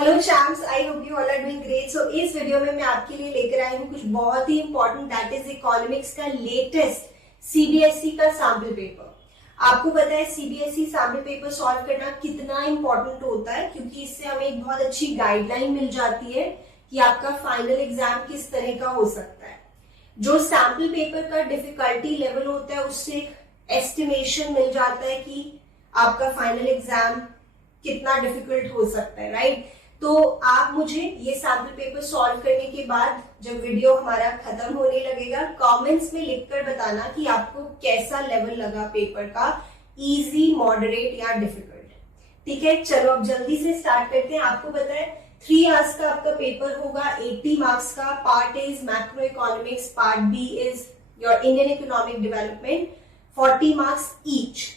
Hello champs, I hope you all are doing great. So इस video में मैं आपके लिए लेकर आई हूँ कुछ बहुत ही इंपॉर्टेंट, दैट इज इकोनॉमिक्स का लेटेस्ट सीबीएसई का सैम्पल पेपर। आपको पता है सीबीएसई सैम्पल पेपर सॉल्व करना कितना इंपॉर्टेंट होता है, क्योंकि इससे हमें एक बहुत अच्छी गाइडलाइन मिल जाती है कि आपका फाइनल एग्जाम किस तरह का हो सकता है। जो सैम्पल पेपर का डिफिकल्टी लेवल होता है उससे एस्टिमेशन मिल जाता है कि आपका फाइनल एग्जाम कितना डिफिकल्ट हो सकता है, राइट? तो आप मुझे ये सैम्पल पेपर सॉल्व करने के बाद जब वीडियो हमारा खत्म होने लगेगा, कमेंट्स में लिखकर बताना कि आपको कैसा लेवल लगा पेपर का, इजी, मॉडरेट या डिफिकल्ट। ठीक है, चलो अब जल्दी से स्टार्ट करते हैं। आपको पता है 3 आवर्स का आपका पेपर होगा, 80 मार्क्स का। Part A is macroeconomics, part B is your Indian economic development, 40 marks each.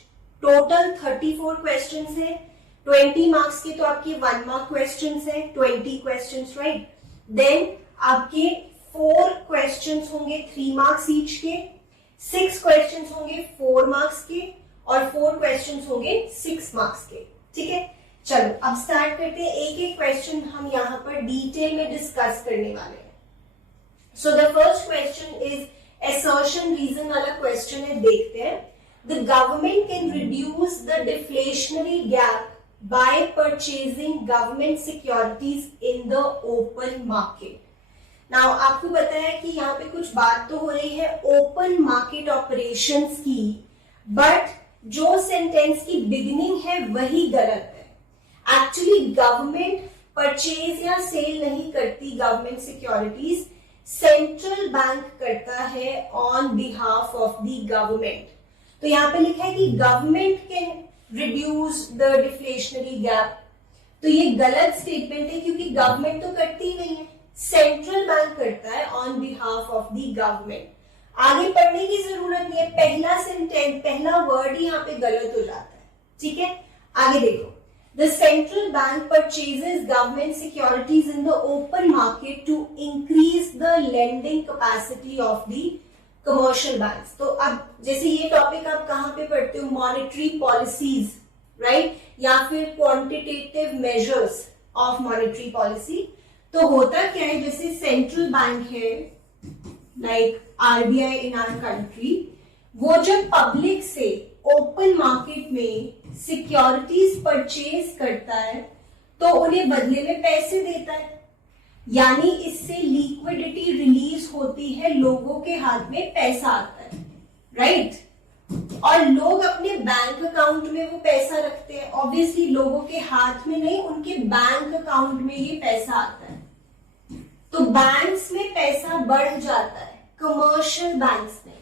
Total 34 question है। 20 मार्क्स के तो आपके 1 मार्क क्वेश्चन है, 20 क्वेश्चन, राइट? देन आपके 4 क्वेश्चन होंगे 3 मार्क्स ईच के, 6 क्वेश्चन होंगे 4 मार्क्स के और 4 क्वेश्चन होंगे 6 मार्क्स के। ठीक है, चलो अब स्टार्ट करते हैं। एक एक क्वेश्चन हम यहाँ पर डिटेल में डिस्कस करने वाले हैं। So the first question is assertion reason वाला क्वेश्चन है, देखते हैं। The government can reduce the deflationary gap by purchasing government securities in the open market. Now आपको पता है कि यहाँ पे कुछ बात तो हो रही है ओपन मार्केट ऑपरेशंस की, बट जो सेंटेंस की बिगिनिंग है वही गलत है। एक्चुअली गवर्नमेंट परचेज या सेल नहीं करती गवर्नमेंट सिक्योरिटीज, सेंट्रल बैंक करता है on behalf of the government. तो यहाँ पे लिखा है कि government can reduce the deflationary gap, तो ये गलत स्टेटमेंट है क्योंकि गवर्नमेंट तो करती ही नहीं है, सेंट्रल बैंक करता है on behalf of the government. आगे पढ़ने की जरूरत नहीं है, पहला सेंटेंस, पहला वर्ड ही यहाँ पे गलत हो जाता है। ठीक है, आगे देखो। The central bank purchases government securities in the open market to increase the lending capacity of the commercial banks. तो अब जैसे ये टॉपिक आप कहाँ पे पढ़ते हो, मॉनेटरी पॉलिसीज, राइट, या फिर quantitative measures of monetary policy. तो होता क्या है, जैसे सेंट्रल बैंक है like RBI in our country, वो जब पब्लिक से ओपन मार्केट में सिक्योरिटीज परचेज करता है तो उन्हें बदले में पैसे देता है, यानी इससे लिक्विडिटी रिलीज होती है, लोगों के हाथ में पैसा आता है, राइट? और लोग अपने बैंक अकाउंट में वो पैसा रखते हैं, ऑब्वियसली लोगों के हाथ में नहीं, उनके बैंक अकाउंट में ये पैसा आता है। तो बैंक्स में पैसा बढ़ जाता है, कमर्शियल बैंक्स में,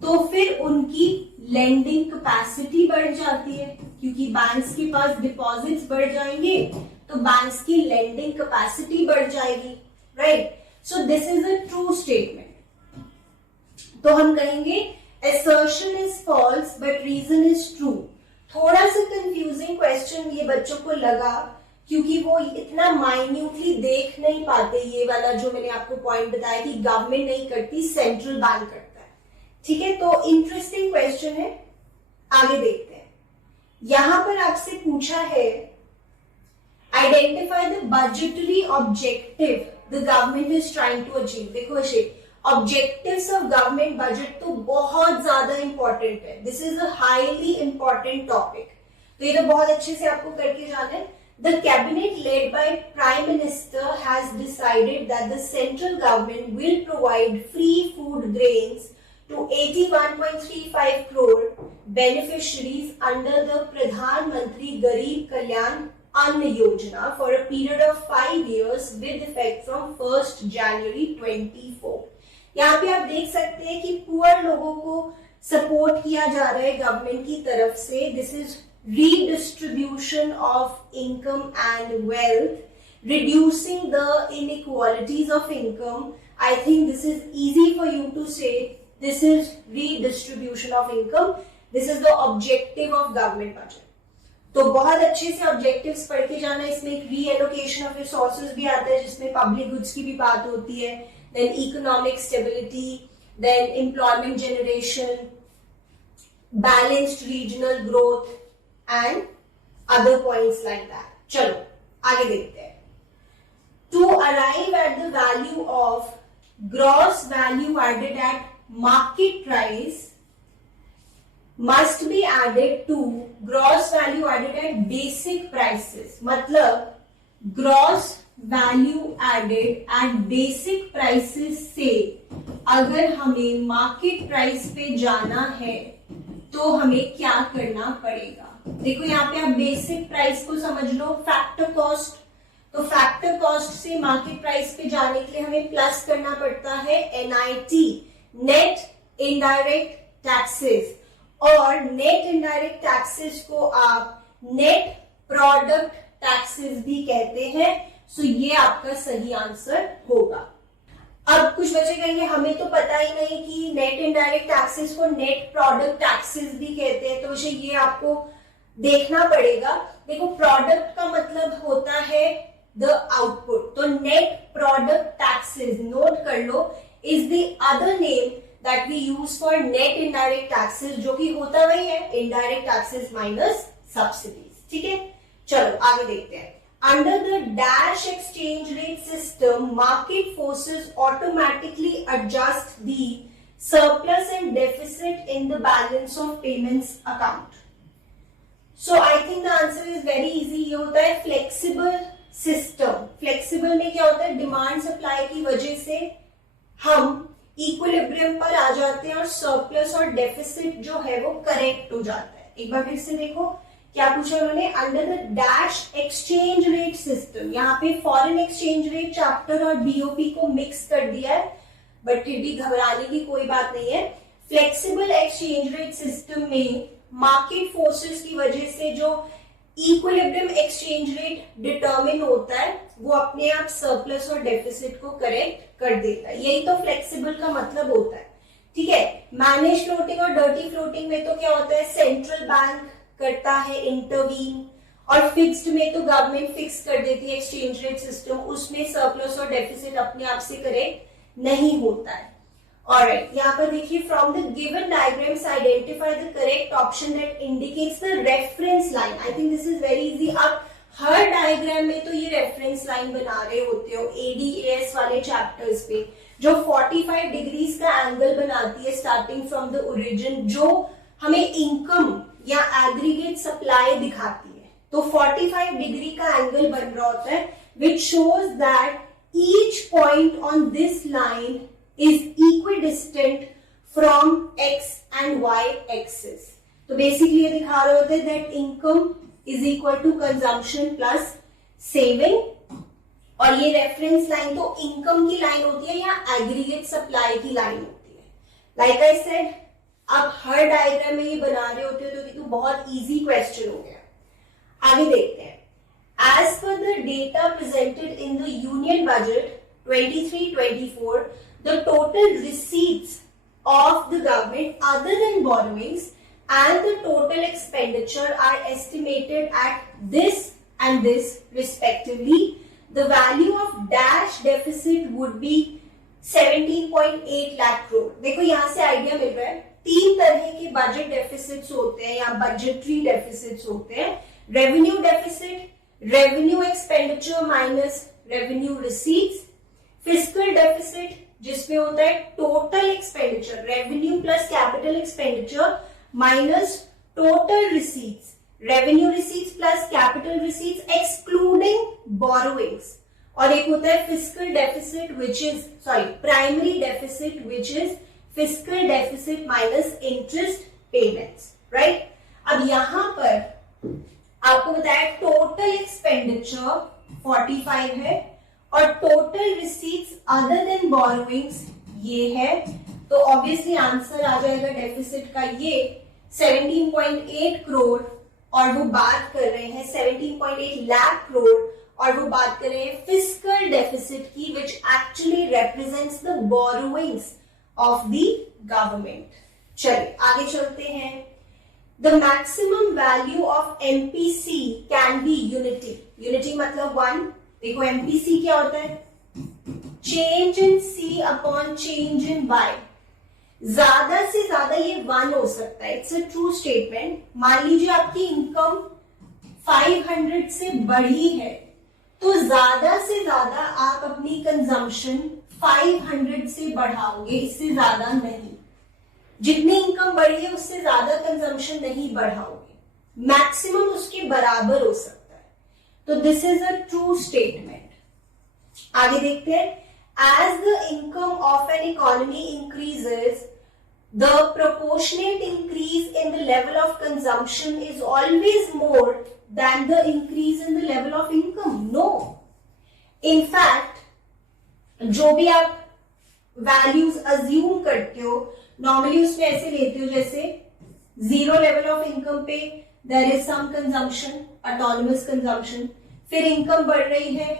तो फिर उनकी लेंडिंग कैपेसिटी बढ़ जाती है, क्योंकि बैंक्स के पास डिपॉजिट्स बढ़ जाएंगे तो बैंक्स की लेंडिंग कैपेसिटी बढ़ जाएगी, right? So this is a true statement. तो हम कहेंगे assertion is false but reason is true। थोड़ा सा कंफ्यूजिंग क्वेश्चन ये बच्चों को लगा क्योंकि वो इतना माइन्यूटली देख नहीं पाते, ये वाला जो मैंने आपको पॉइंट बताया कि गवर्नमेंट नहीं करती, सेंट्रल बैंक करता है। ठीक है, तो इंटरेस्टिंग क्वेश्चन है, आगे देखते हैं। यहां पर आपसे पूछा है identify the budgetary objective the government is trying to achieve. देखो ऑब्जेक्टिव्स ऑफ गवर्नमेंट बजट तो बहुत ज्यादा इंपॉर्टेंट है, this is a highly important topic, तो ये तो बहुत अच्छे से आपको करके जाना है। The cabinet led by prime minister has decided that the central government will provide free food grains to 81.35 crore beneficiaries under the Pradhan Mantri Garib Kalyan Ann Yojana for a period of 5 years with effect from 1st January 24। यहाँ पे आप देख सकते हैं कि poor लोगों को support किया जा रहा है गवर्नमेंट की तरफ से। This is redistribution of income and wealth, reducing the inequalities of income. I think this is easy for you to say, this is redistribution of income, this is the objective of government budget। तो बहुत अच्छे से objectives पढ़ के जाना। इसमें एक reallocation of resources भी आता है जिसमें पब्लिक गुड्स की भी बात होती है, then economic stability, then employment generation, balanced regional growth and other points like that. चलो आगे देखते हैं। arrive at the value of gross value added at market price must be added to gross value added at basic prices. मतलब gross value added at basic prices से अगर हमें market price पे जाना है तो हमें क्या करना पड़ेगा? देखो यहाँ पे आप बेसिक प्राइस को समझ लो, फैक्टर कॉस्ट, तो फैक्टर कॉस्ट से मार्केट प्राइस पे जाने के लिए हमें प्लस करना पड़ता है NIT, नेट इनडायरेक्ट टैक्सेस, और नेट इनडायरेक्ट टैक्सेस को आप नेट प्रोडक्ट टैक्सेस भी कहते हैं। सो ये आपका सही आंसर होगा। अब कुछ बच्चे कहेंगे हमें तो पता ही नहीं कि नेट इनडायरेक्ट टैक्सेस को नेट प्रोडक्ट टैक्सेस भी कहते हैं, तो वैसे ये आपको देखना पड़ेगा। देखो प्रोडक्ट का मतलब होता है द आउटपुट, तो नेट प्रोडक्ट टैक्सेस नोट कर लो is the other name that we use for net indirect taxes, जो कि होता वही है इनडायरेक्ट टैक्सेस माइनस सब्सिडीज। ठीक है, चलो आगे देखते हैं। Under the dash exchange rate system, market forces automatically adjust the surplus and deficit in the balance of payments account. So I think the answer is very easy. ये होता है flexible system. Flexible में क्या होता है? Demand supply की वजह से हम equilibrium पर आ जाते हैं और surplus और deficit जो है वो correct हो जाता है। एक बार फिर से देखो क्या पूछा उन्होंने, under the dash exchange rate system. यहाँ पे फॉरेन एक्सचेंज रेट चैप्टर और बीओपी को मिक्स कर दिया है, बट फिर भी घबराने की कोई बात नहीं है। फ्लेक्सिबल एक्सचेंज रेट सिस्टम में मार्केट फोर्सेस की वजह से जो इक्विलिब्रियम एक्सचेंज रेट डिटरमिन होता है वो अपने आप सरप्लस और डेफिसिट को करेक्ट कर देता है। यही तो फ्लेक्सिबल का मतलब होता है। ठीक है, मैनेज फ्लोटिंग और डर्टी फ्लोटिंग में तो क्या होता है, सेंट्रल बैंक करता है इंटरवीन, और फिक्स्ड में तो गवर्नमेंट फिक्स कर देती है एक्सचेंज रेट सिस्टम, उसमें सरप्लस और डेफिसिट अपने आप से करेक्ट नहीं होता है। ऑलराइट, यहाँ पर देखिए from the given diagrams identify the correct option that indicates the reference line. I think this is very easy. आप हर डायग्राम में तो ये रेफरेंस लाइन बना रहे होते हो ADAS वाले चैप्टर्स पे, जो 45 डिग्रीज का एंगल बनाती है स्टार्टिंग फ्रॉम द ओरिजिन, जो हमें इनकम या एग्रीगेट सप्लाई दिखाती है। तो 45 डिग्री का एंगल बन रहा होता है which shows that each point on this line is equidistant from x and y axis. तो बेसिकली ये दिखा रहे होते हैं that income is equal to consumption plus saving, और ये रेफरेंस लाइन तो इनकम की लाइन होती है या एग्रीगेट सप्लाई की लाइन होती है। लाइक आई सेड, आप हर डायग्राम में ये बना रहे होते हो तो बहुत इजी क्वेश्चन हो गया। आगे देखते हैं। As per the data presented in the union budget 23-24, the total receipts of the government other than borrowings and the total expenditure are estimated at this and this respectively. The value of dash deficit would be 17.8 lakh crore. देखो यहां से idea मिल रहा है, तीन तरह के budget deficits होते हैं या बजटरी डेफिसिट्स होते हैं। Revenue deficit, revenue expenditure minus revenue receipts. Fiscal deficit जिसमें होता है total expenditure, revenue plus capital expenditure minus total receipts, revenue receipts plus capital receipts excluding borrowings. और एक होता है fiscal deficit which is primary deficit which is fiscal deficit minus interest payments. Right, अब यहां पर आपको बताया टोटल एक्सपेंडिचर 45 है और total receipts other than borrowings ये है, तो ऑब्वियसली आंसर आ जाएगा डेफिसिट का ये 17.8 करोड़, और वो बात कर रहे हैं 17.8 लाख करोड़, और वो बात कर रहे हैं फिस्कल डेफिसिट की which actually represents the borrowings of the government. चलिए आगे चलते हैं। The maximum value of MPC can be unity. Unity मतलब 1। देखो MPC क्या होता है, change in C upon change in Y। ज्यादा से ज्यादा ये 1 हो सकता है, इट्स अ ट्रू स्टेटमेंट। मान लीजिए आपकी इनकम 500 से बढ़ी है तो ज्यादा से ज्यादा आप अपनी कंजम्पशन 500 से बढ़ाओगे, इससे ज्यादा नहीं। जितनी इनकम बढ़ी है उससे ज्यादा कंजम्पशन नहीं बढ़ाओगे, मैक्सिमम उसके बराबर हो सकता है। तो this is a true statement. आगे देखते हैं, as the income of an economy increases the proportionate increase in the level of consumption is always more than the increase in the level of income. No. In fact, जो भी आप values assume करते हो, normally उसमें ऐसे लेते हो जैसे zero level of income पे there is some consumption, autonomous consumption, फिर income बढ़ रही है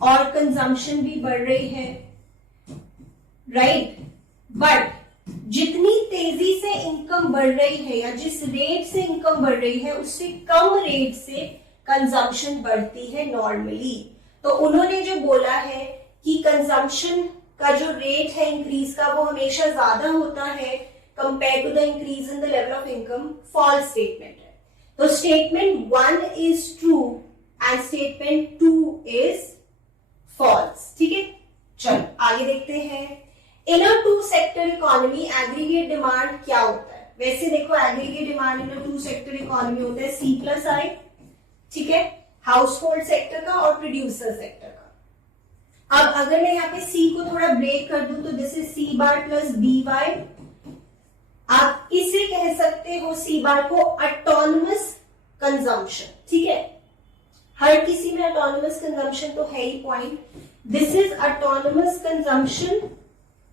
और consumption भी बढ़ रही है, right? But जितनी तेजी से इनकम बढ़ रही है या जिस रेट से इनकम बढ़ रही है उससे कम रेट से कंजम्पशन बढ़ती है नॉर्मली। तो उन्होंने जो बोला है कि कंजम्पशन का जो रेट है इंक्रीज का वो हमेशा ज्यादा होता है compare to the increase in the level of income, false statement है। तो statement 1 is true and statement 2 is false. ठीक है, चलो आगे देखते हैं। In a two sector economy aggregate demand क्या होता है? वैसे देखो aggregate demand in a two sector economy होता है C+I, ठीक है, हाउस होल्ड सेक्टर का और प्रोड्यूसर सेक्टर का। अब अगर मैं यहाँ पे C को थोड़ा ब्रेक कर दूं तो this is C bar plus BY। आप इसे कह सकते हो C बार को ऑटोनोमस कंजम्पशन, ठीक है, हर किसी में ऑटोनोमस कंजम्पशन तो है ही point. This is autonomous consumption,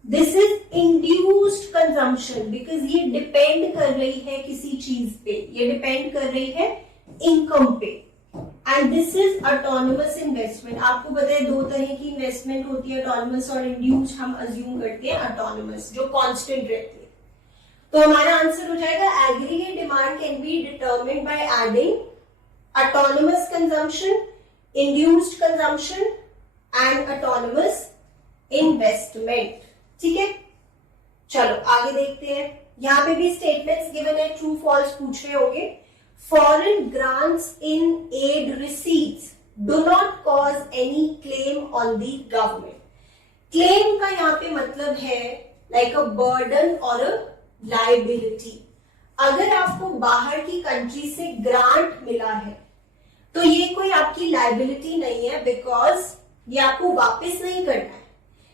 this is induced consumption, because ये डिपेंड कर रही है किसी चीज पे, ये डिपेंड कर रही है इनकम पे। And this is autonomous investment. आपको पता है दो तरह की इन्वेस्टमेंट होती है, ऑटोनोमस और इंड्यूस्ड। हम अज्यूम करते हैं ऑटोनोमस जो कांस्टेंट रहती है। तो हमारा आंसर हो जाएगा aggregate demand can be determined by adding autonomous consumption, induced consumption and autonomous investment. ठीक है, चलो आगे देखते हैं। यहां पे भी स्टेटमेंट्स गिवन है, ट्रू फॉल्स पूछ रहे होंगे। Foreign grants in aid receipts do not cause any claim on the government. Claim का यहाँ पे मतलब है लाइक अ बर्डन और अ लाइबिलिटी। अगर आपको बाहर की कंट्री से ग्रांट मिला है तो ये कोई आपकी लाइबिलिटी नहीं है, बिकॉज ये आपको वापस नहीं करना है।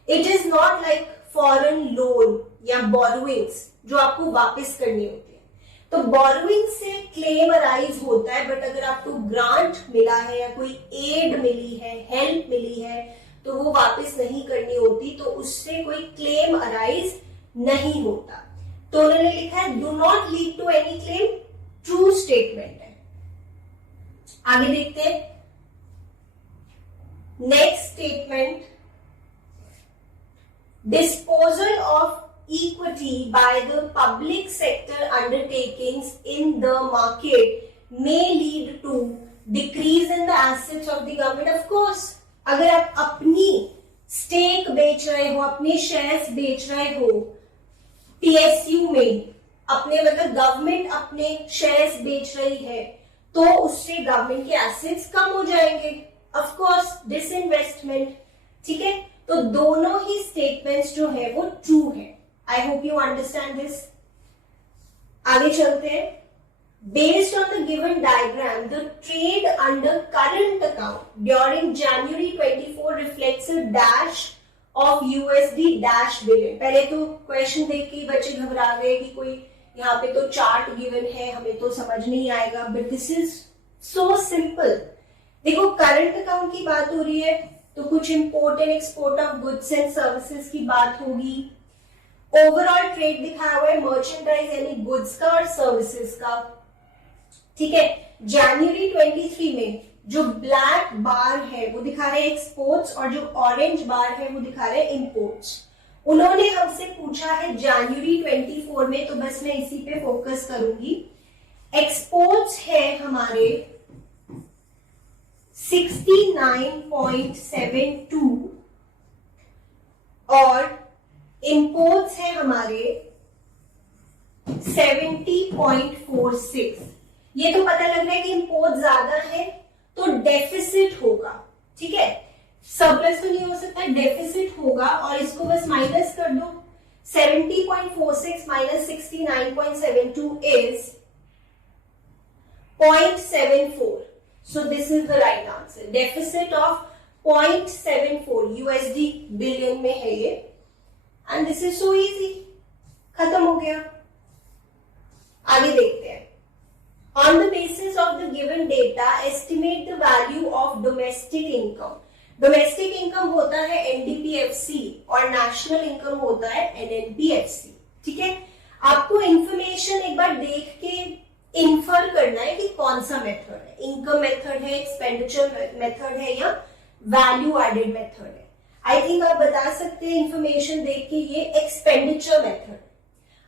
It is not like foreign loan या बोरोइंग्स जो आपको वापस करनी होती है। तो बोरोइंग से क्लेम अराइज होता है, बट अगर आपको ग्रांट मिला है या कोई एड मिली है, हेल्प मिली है, तो वो वापस नहीं करनी होती, तो उससे कोई क्लेम अराइज नहीं होता। तो उन्होंने लिखा है do not lead to any claim, true statement है। आगे देखते हैं next statement, disposal of equity by the public sector undertakings in the market may lead to decrease in the assets of the government. Of course, अगर आप अपनी stake बेच रहे हो, अपने शेयर्स बेच रहे हो PSU में, अपने मतलब गवर्नमेंट अपने शेयर्स बेच रही है, तो उससे गवर्नमेंट के एसेट्स कम हो जाएंगे। Of course disinvestment. ठीक है, तो दोनों ही स्टेटमेंट्स जो है वो ट्रू है। आई होप यू अंडरस्टैंड दिस। आगे चलते हैं। Based on the given diagram, the trade under current account during January 24 reflects a dash of USD dash billion. पहले तो क्वेश्चन देख के बच्चे घबरा गए कि कोई यहाँ पे तो चार्ट गिवन है, हमें तो समझ नहीं आएगा, but this is so simple. देखो करंट अकाउंट की बात हो रही है तो कुछ import and export of goods and services की बात होगी। ओवरऑल ट्रेड दिखाया हुआ है मर्चेंडाइज यानी गुड्स का और सर्विसेज का। ठीक है, January 23 में जो ब्लैक बार है वो दिखा रहे हैं एक्सपोर्ट्स और जो ऑरेंज बार है वो दिखा रहे हैं इंपोर्ट्स। उन्होंने हमसे पूछा है January 24 में, तो बस मैं इसी पे फोकस करूंगी। एक्सपोर्ट्स है हमारे 69.72 और इंपोर्ट्स है हमारे 70.46। ये तो पता लग रहा है कि इंपोर्ट ज्यादा है तो डेफिसिट होगा, ठीक है। सरप्लस तो नहीं हो सकता, डेफिसिट होगा और इसको बस माइनस कर दो। 70.46 minus 69.72 is 0.74. So this is the right answer. Deficit of 0.74 USD billion में है ये, and this is so easy. खत्म हो गया। आगे देखते हैं। On the basis of the given data, estimate the value of domestic income. Domestic income होता है NDPFC और national income होता है NNPFC, ठीक है। आपको इंफॉर्मेशन एक बार देख के इन्फर करना है कि कौन सा मेथड है, इनकम मेथड है, एक्सपेंडिचर मेथड है या वैल्यू एडेड मेथड है। आई थिंक आप बता सकते हैं इंफॉर्मेशन देख के ये एक्सपेंडिचर मेथड।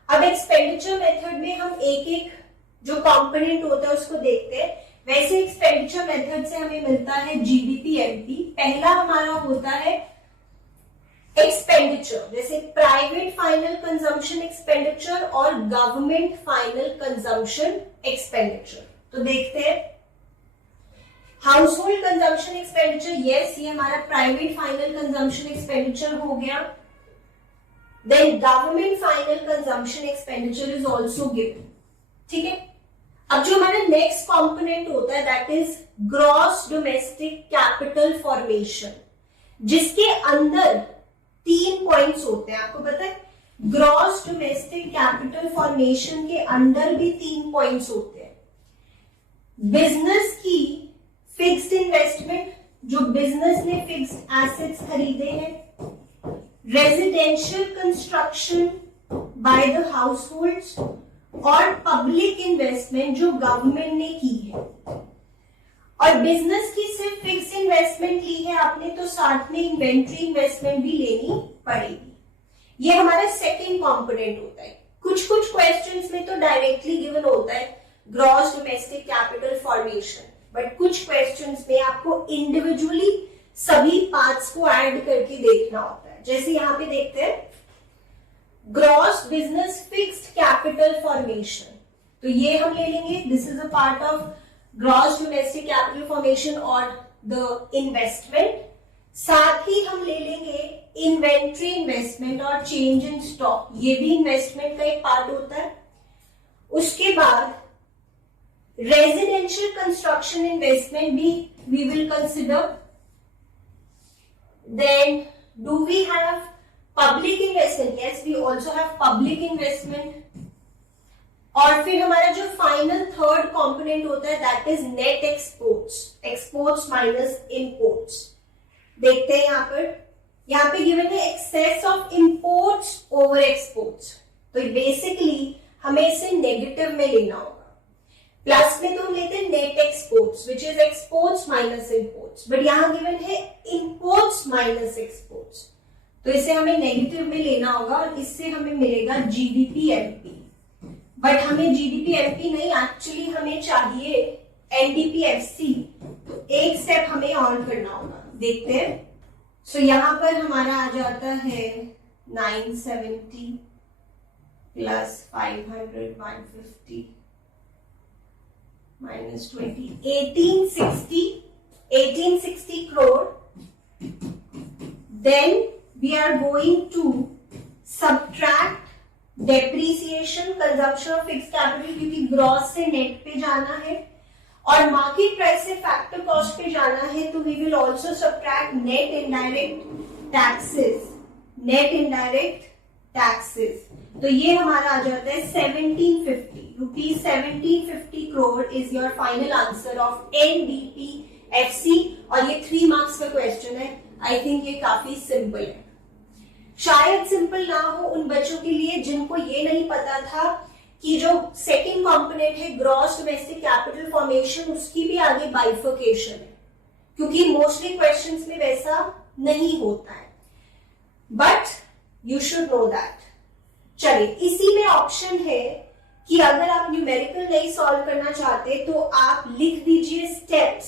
अब एक्सपेंडिचर मेथड में हम एक एक जो कंपोनेंट होता है उसको देखते हैं। वैसे एक्सपेंडिचर मेथड से हमें मिलता है जीडीपी एमपी। पहला हमारा होता है एक्सपेंडिचर, जैसे प्राइवेट फाइनल कंजम्पशन एक्सपेंडिचर और गवर्नमेंट फाइनल कंजम्पशन एक्सपेंडिचर। तो देखते हैं household consumption expenditure, yes ये हमारा प्राइवेट फाइनल कंजम्पशन एक्सपेंडिचर हो गया। Then government final consumption expenditure is also given, ठीक है। अब जो हमारा नेक्स्ट कंपोनेंट होता है that is gross domestic capital formation, जिसके अंदर 3 पॉइंट्स होते हैं। आपको पता है ग्रॉस डोमेस्टिक कैपिटल फॉर्मेशन के अंदर भी 3 पॉइंट्स होते हैं। बिजनेस की फिक्स्ड इन्वेस्टमेंट, जो बिजनेस ने फिक्स्ड एसेट्स खरीदे हैं, residential construction by the house holds और पब्लिक इन्वेस्टमेंट जो गवर्नमेंट ने की है। और बिजनेस की सिर्फ फिक्स इन्वेस्टमेंट ली है आपने तो साथ में इन्वेंट्री इन्वेस्टमेंट भी लेनी पड़ेगी। ये हमारा सेकंड कंपोनेंट होता है। कुछ कुछ क्वेश्चंस में तो डायरेक्टली गिवन होता है gross domestic capital formation, but कुछ क्वेश्चंस में आपको इंडिविजुअली सभी पार्ट्स को ऐड करके देखना होता है। जैसे यहाँ पे देखते हैं gross business fixed capital formation, तो ये हम ले लेंगे, this is a part of gross domestic capital formation और द इन्वेस्टमेंट। साथ ही हम ले लेंगे इन्वेंट्री इन्वेस्टमेंट और चेंज इन स्टॉक, ये भी इन्वेस्टमेंट का एक पार्ट होता है। उसके बाद रेजिडेंशियल कंस्ट्रक्शन इन्वेस्टमेंट भी we will consider. Then do we have public investment, yes we also have public investment. और फिर हमारा जो फाइनल थर्ड कंपोनेंट होता है that is net exports, exports minus imports. देखते हैं यहाँ पे गिवन है excess of imports over exports, तो बेसिकली हमें इसे नेगेटिव में लेना होगा। प्लस में तो हम लेते हैं net exports which is exports minus imports, but यहां गिवन है इंपोर्ट्स माइनस एक्सपोर्ट्स, तो इसे हमें नेगेटिव में लेना होगा और इससे हमें मिलेगा जीडीपी एमपी। बट हमें जीडीपी एमपी नहीं, एक्चुअली हमें चाहिए एनडीपीएफसी, तो एक स्टेप हमें ऑन करना होगा। देखते हैं। सो यहां पर हमारा आ जाता है 970 plus 500 150 minus 20 1860 crore. Then we are going to subtract depreciation, consumption of fixed capital, क्योंकि ग्रॉस से नेट पे जाना है और मार्केट प्राइस से फैक्टर कॉस्ट पे जाना है, तो we will also subtract net indirect taxes, net indirect taxes। तो ये हमारा आ जाता है 1750 crore is your final answer of NDPFC। और ये 3 मार्क्स का क्वेश्चन है। आई थिंक ये काफी सिंपल है। शायद सिंपल ना हो उन बच्चों के लिए जिनको ये नहीं पता था कि जो सेकंड कंपोनेंट है ग्रॉस डोमेस्टिक कैपिटल फॉर्मेशन, उसकी भी आगे बाइफर्केशन है, क्योंकि मोस्टली क्वेश्चंस में वैसा नहीं होता है, but you should know that. चलिए, इसी में ऑप्शन है कि अगर आप न्यूमेरिकल नहीं सॉल्व करना चाहते तो आप लिख दीजिए steps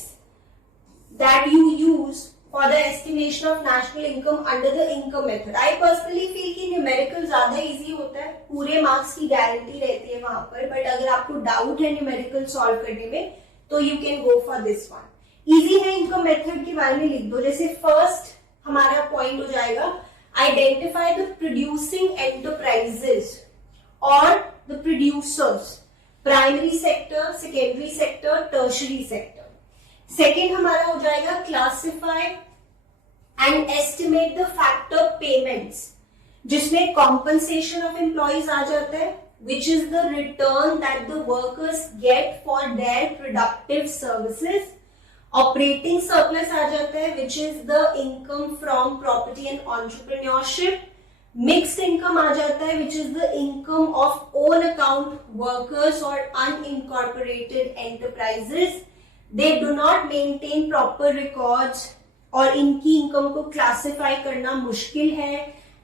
that you use for the estimation of national income under the income method. I personally feel कि न्यूमेरिकल ज्यादा इजी होता है, पूरे मार्क्स की गारंटी रहती है वहां पर, बट अगर आपको डाउट है न्यूमेरिकल सॉल्व करने में तो you can go for this one. Easy है, इनकम मेथड के बारे में लिख दो। जैसे फर्स्ट हमारा पॉइंट हो जाएगा आइडेंटिफाई द प्रोड्यूसिंग एंटरप्राइजेस और the producers, primary sector, secondary sector, tertiary sector. Second हमारा हो जाएगा classify and estimate the factor payments, जिसमें कॉम्पनसेशन ऑफ एम्प्लॉइज आ जाता है, which is the return that the workers get for their productive services. Operating surplus आ जाता है, which is the income from property and entrepreneurship. Mixed income आ जाता है, which is the income of own account workers or unincorporated enterprises. They do not maintain proper records और इनकी income को classify करना मुश्किल है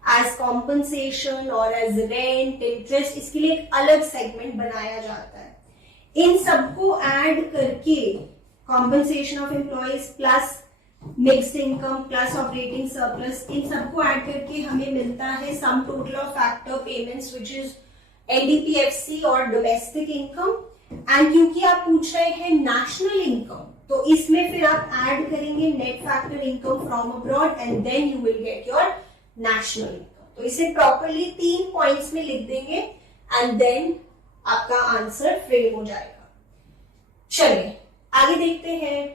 एज कॉम्पनसेशन और as rent, interest. इसके लिए एक अलग सेगमेंट बनाया जाता है। इन सबको ऐड करके compensation of employees plus mixed income plus operating surplus, इन सबको ऐड करके हमें मिलता है sum total of factor payments which is NDPFC और डोमेस्टिक इनकम। एंड क्योंकि आप पूछ रहे हैं नेशनल इनकम, तो इसमें फिर आप ऐड करेंगे net factor income from abroad and then you will get your national income. तो इसे प्रॉपरली 3 पॉइंट्स में लिख देंगे एंड देन आपका आंसर फ्रेम हो जाएगा। चलिए आगे देखते हैं।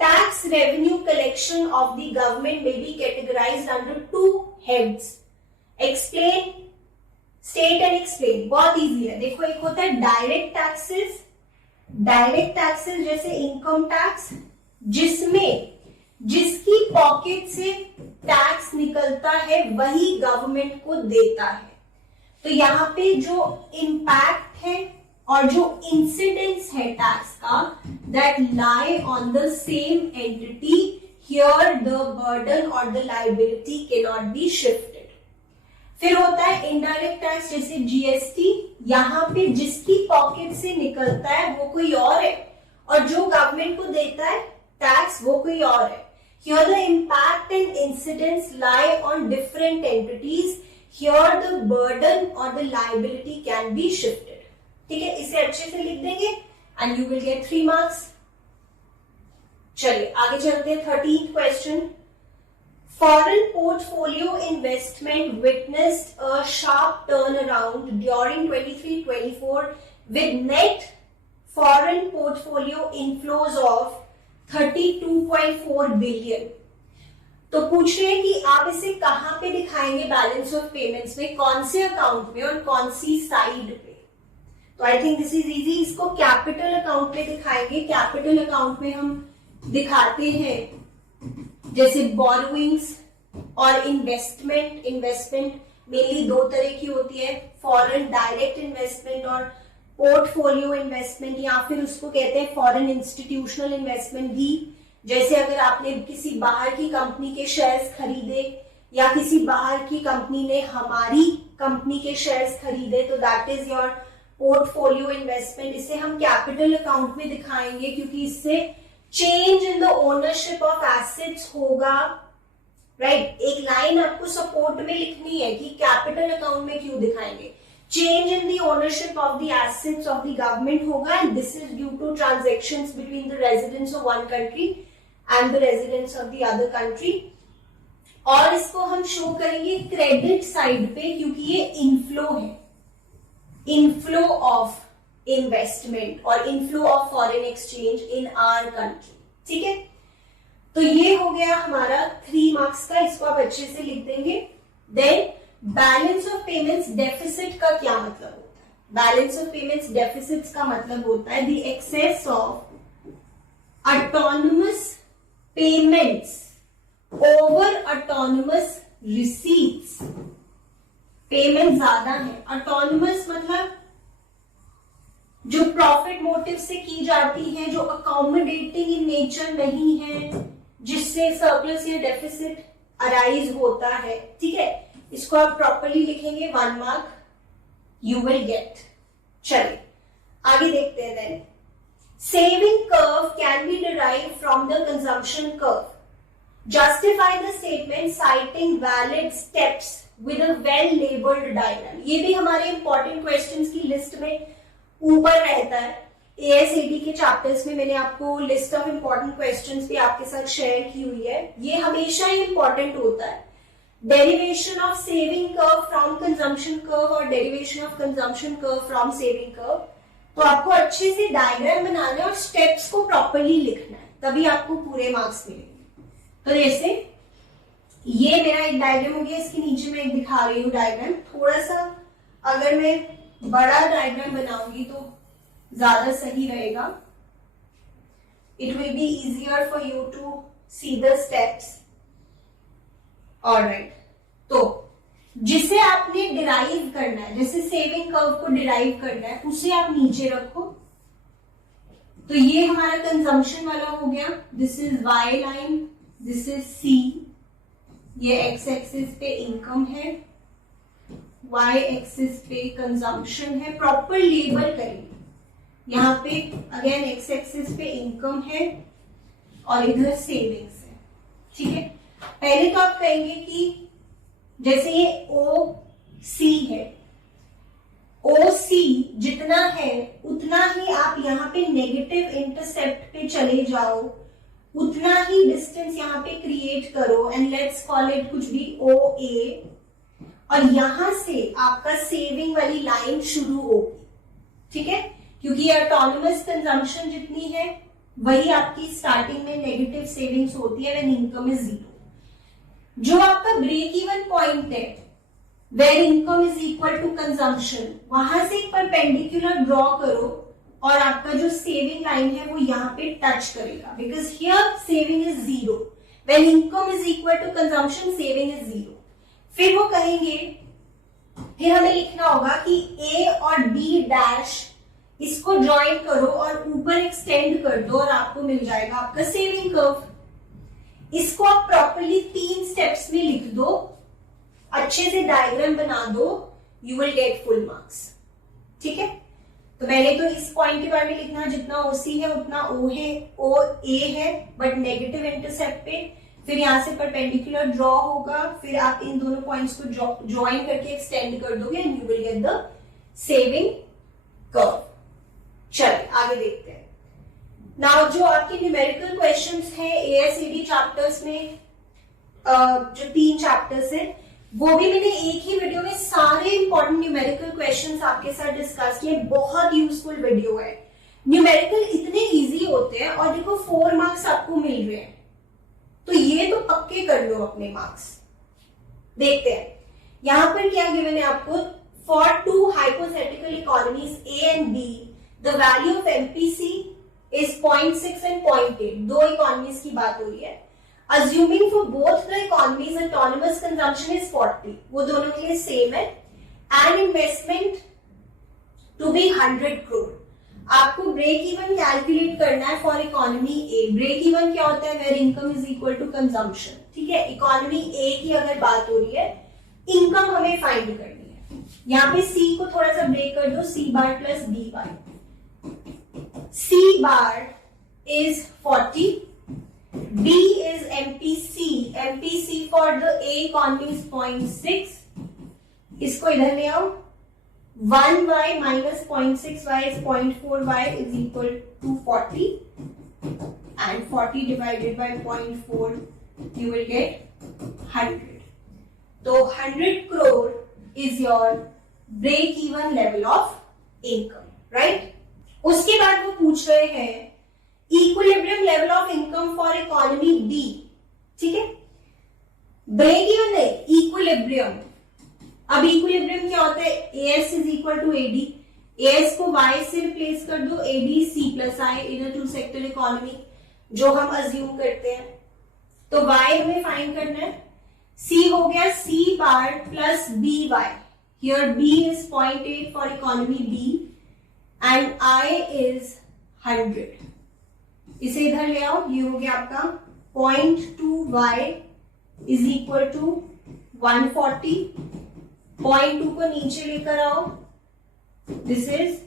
Tax revenue collection of the government may be categorized under 2 heads, explain, state and explain. बहुत इजी है। देखो, एक होता है डायरेक्ट टैक्सेस। डायरेक्ट टैक्सेस जैसे इनकम टैक्स, जिसमें जिसकी पॉकेट से टैक्स निकलता है वही गवर्नमेंट को देता है। तो यहाँ पे जो इम्पैक्ट है और जो इंसिडेंस है टैक्स का, that lie on the same entity, here the burden और the liability can not be shifted. फिर होता है इनडायरेक्ट टैक्स जैसे जीएसटी। यहाँ पे जिसकी पॉकेट से निकलता है वो कोई और है और जो गवर्नमेंट को देता है टैक्स वो कोई और है। Here the impact and incidence lie on different entities. Here the burden or the liability can be shifted. ठीक है, इसे अच्छे से लिख देंगे and you will get 3 marks. चलिए आगे चलते हैं। 13th question. Foreign portfolio investment witnessed a sharp turnaround during 23-24 with net foreign portfolio inflows of 32.4 billion. तो पूछ रहे हैं कि आप इसे कहां पे दिखाएंगे बैलेंस ऑफ पेमेंट्स में, कौन से अकाउंट में और कौन सी साइड पे। तो आई थिंक दिस इज इजी। इसको कैपिटल अकाउंट में दिखाएंगे। कैपिटल अकाउंट में हम दिखाते हैं जैसे बोरोइंग्स और इन्वेस्टमेंट। इन्वेस्टमेंट मेनली 2 तरह की होती है, फॉरेन डायरेक्ट इन्वेस्टमेंट और पोर्टफोलियो इन्वेस्टमेंट, या फिर उसको कहते हैं फॉरेन इंस्टीट्यूशनल इन्वेस्टमेंट भी। जैसे अगर आपने किसी बाहर की कंपनी के शेयर्स खरीदे या किसी बाहर की कंपनी ने हमारी कंपनी के शेयर्स खरीदे, तो that is your portfolio investment. इसे हम कैपिटल अकाउंट में दिखाएंगे क्योंकि इससे change in the ownership of assets होगा। राइट, एक लाइन आपको सपोर्ट में लिखनी है कि कैपिटल अकाउंट में क्यों दिखाएंगे। Change in the ownership of the assets of the government होगा, and this is due to transactions between the residents of one country and the residents of the other country। और इसको हम show करेंगे credit side पे क्योंकि ये inflow है, inflow of investment और inflow of foreign exchange in our country. ठीक है, तो ये हो गया हमारा 3 मार्क्स का। इसको आप अच्छे से लिख देंगे। Then balance of payments deficit का क्या मतलब होता है? बैलेंस ऑफ पेमेंट्स डेफिसिट का मतलब होता है the excess of autonomous payments over autonomous receipts. Payment ज्यादा है, ऑटोनोमस मतलब जो प्रॉफिट मोटिव से की जाती है, जो अकोमोडेटिंग इन नेचर नहीं है, जिससे सरप्लस या डेफिसिट अराइज होता है। ठीक है, इसको आप प्रॉपरली लिखेंगे, 1 मार्क यू विल गेट। चलिए आगे देखते हैं। Then saving curve can be derive from the consumption curve. Justify the statement citing valid steps with a well labelled diagram. ये भी हमारे इंपॉर्टेंट क्वेश्चंस की लिस्ट में ऊपर रहता है। एएसएडी के चैप्टर्स में मैंने आपको लिस्ट ऑफ इम्पोर्टेंट क्वेश्चंस भी आपके साथ शेयर की हुई है। ये हमेशा ही इम्पोर्टेंट होता है, derivation of saving curve from consumption curve और derivation of consumption curve from saving curve. तो आपको अच्छे से डायग्राम बनाना है और स्टेप्स को प्रॉपरली लिखना है, तभी आपको पूरे मार्क्स मिलेंगे। तो जैसे ये मेरा एक डायग्राम हो गया, इसके नीचे मैं एक दिखा रही हूँ डायग्राम। थोड़ा सा अगर मैं बड़ा डायग्राम बनाऊंगी तो ज्यादा सही रहेगा। It will be easier for you to see the steps. Alright, तो जिसे आपने डिराइव करना है, जैसे सेविंग कर्व को डिराइव करना है, उसे आप नीचे रखो। तो ये हमारा कंजम्पशन वाला हो गया, this is Y line, this is C, ये एक्स एक्सिस पे इनकम है, वाई एक्सिस पे कंजम्पशन है। प्रॉपर लेबल करेंगे। यहाँ पे अगेन एक्स एक्सिस पे इनकम है और इधर सेविंग्स है। ठीक है, पहले तो आप कहेंगे कि जैसे ये ओ सी है, ओ सी जितना है उतना ही आप यहाँ पे नेगेटिव इंटरसेप्ट पे चले जाओ, उतना ही डिस्टेंस यहाँ पे क्रिएट करो एंड लेट्स कॉल इट कुछ भी ओ ए, और यहां से आपका सेविंग वाली लाइन शुरू होगी। ठीक है, क्योंकि ऑटोनोमस कंजम्पशन जितनी है वही आपकी स्टार्टिंग में नेगेटिव सेविंग्स होती है व्हेन इनकम इज जीरो। जो आपका ब्रेक इवन पॉइंट है where income is equal to consumption, वहां से एक परपेंडिकुलर ड्रॉ करो और आपका जो सेविंग लाइन है वो यहाँ पे टच करेगा, because here saving is zero. When income is equal to consumption, saving is zero. फिर वो कहेंगे, फिर हमें लिखना होगा कि ए और बी डैश इसको ज्वाइन करो और ऊपर एक्सटेंड कर दो और आपको मिल जाएगा आपका सेविंग कर्व। इसको आप प्रॉपरली 3 स्टेप्स में लिख दो, अच्छे से डायग्राम बना दो, you will get full marks. ठीक है, तो पहले तो इस पॉइंट के बारे में लिखना, जितना ओसी है उतना ओ है, ओ ए है बट नेगेटिव इंटरसेप्ट पे। फिर यहां से परपेंडिकुलर ड्रॉ होगा, फिर आप इन दोनों पॉइंट्स को ज्वाइन करके एक्सटेंड कर दोगे and you will get the saving curve. चलिए आगे देखते हैं। नाउ जो आपके न्यूमेरिकल क्वेश्चंस हैं एएसएडी चैप्टर्स में, जो 3 चैप्टर्स हैं, वो भी मैंने एक ही वीडियो में सारे इंपॉर्टेंट न्यूमेरिकल क्वेश्चंस आपके साथ डिस्कस किए। बहुत यूजफुल वीडियो है। न्यूमेरिकल इतने इजी होते हैं और देखो 4 मार्क्स आपको मिल रहे हैं, तो ये तो पक्के कर लो अपने मार्क्स। देखते हैं यहां पर क्या गिवन है आपको। For 2 hypothetical economies A and B, the value of MPC is 0.6 and 0.8। 2 economies की बात हो रही है। Assuming for both the economies autonomous consumption is 40, वो दोनों के लिए सेम है, and investment to be 100 crore. आपको ब्रेक इवन कैलकुलेट करना है for economy A. Break even क्या होता है? Where income is equal to consumption. ठीक है, इकोनॉमी ए की अगर बात हो रही है, इनकम हमें फाइंड करनी है। यहाँ पे सी को थोड़ा सा ब्रेक कर दो, C bar plus B bar. C bar is 40, B is MPC, MPC for the A economy is 0.6, इसको इधर ले आओ। 1y minus 0.6y is 0.4y is equal to 40, and 40 divided by 0.4 you will get 100. तो 100 crore is your break even level of income, right? उसके बाद वो पूछ रहे हैं equilibrium level of income for economy B. ठीक है, ब्रेक इवन नहीं, इक्विलिब्रियम। अब इक्विलिब्रियम क्या होता है? AS is equal to AD. AS को वाई से रिप्लेस कर दो, AD C plus I in a 2 sector economy, जो हम अज्यूम करते हैं। तो वाई हमें फाइंड करना है। सी हो गया C bar plus B Y. Here B is 0.8 for economy B and I is 100। इसे इधर ले आओ, ये हो गया आपका 0.2y इज इक्वल टू 140। 0.2 को नीचे लेकर आओ, दिस इज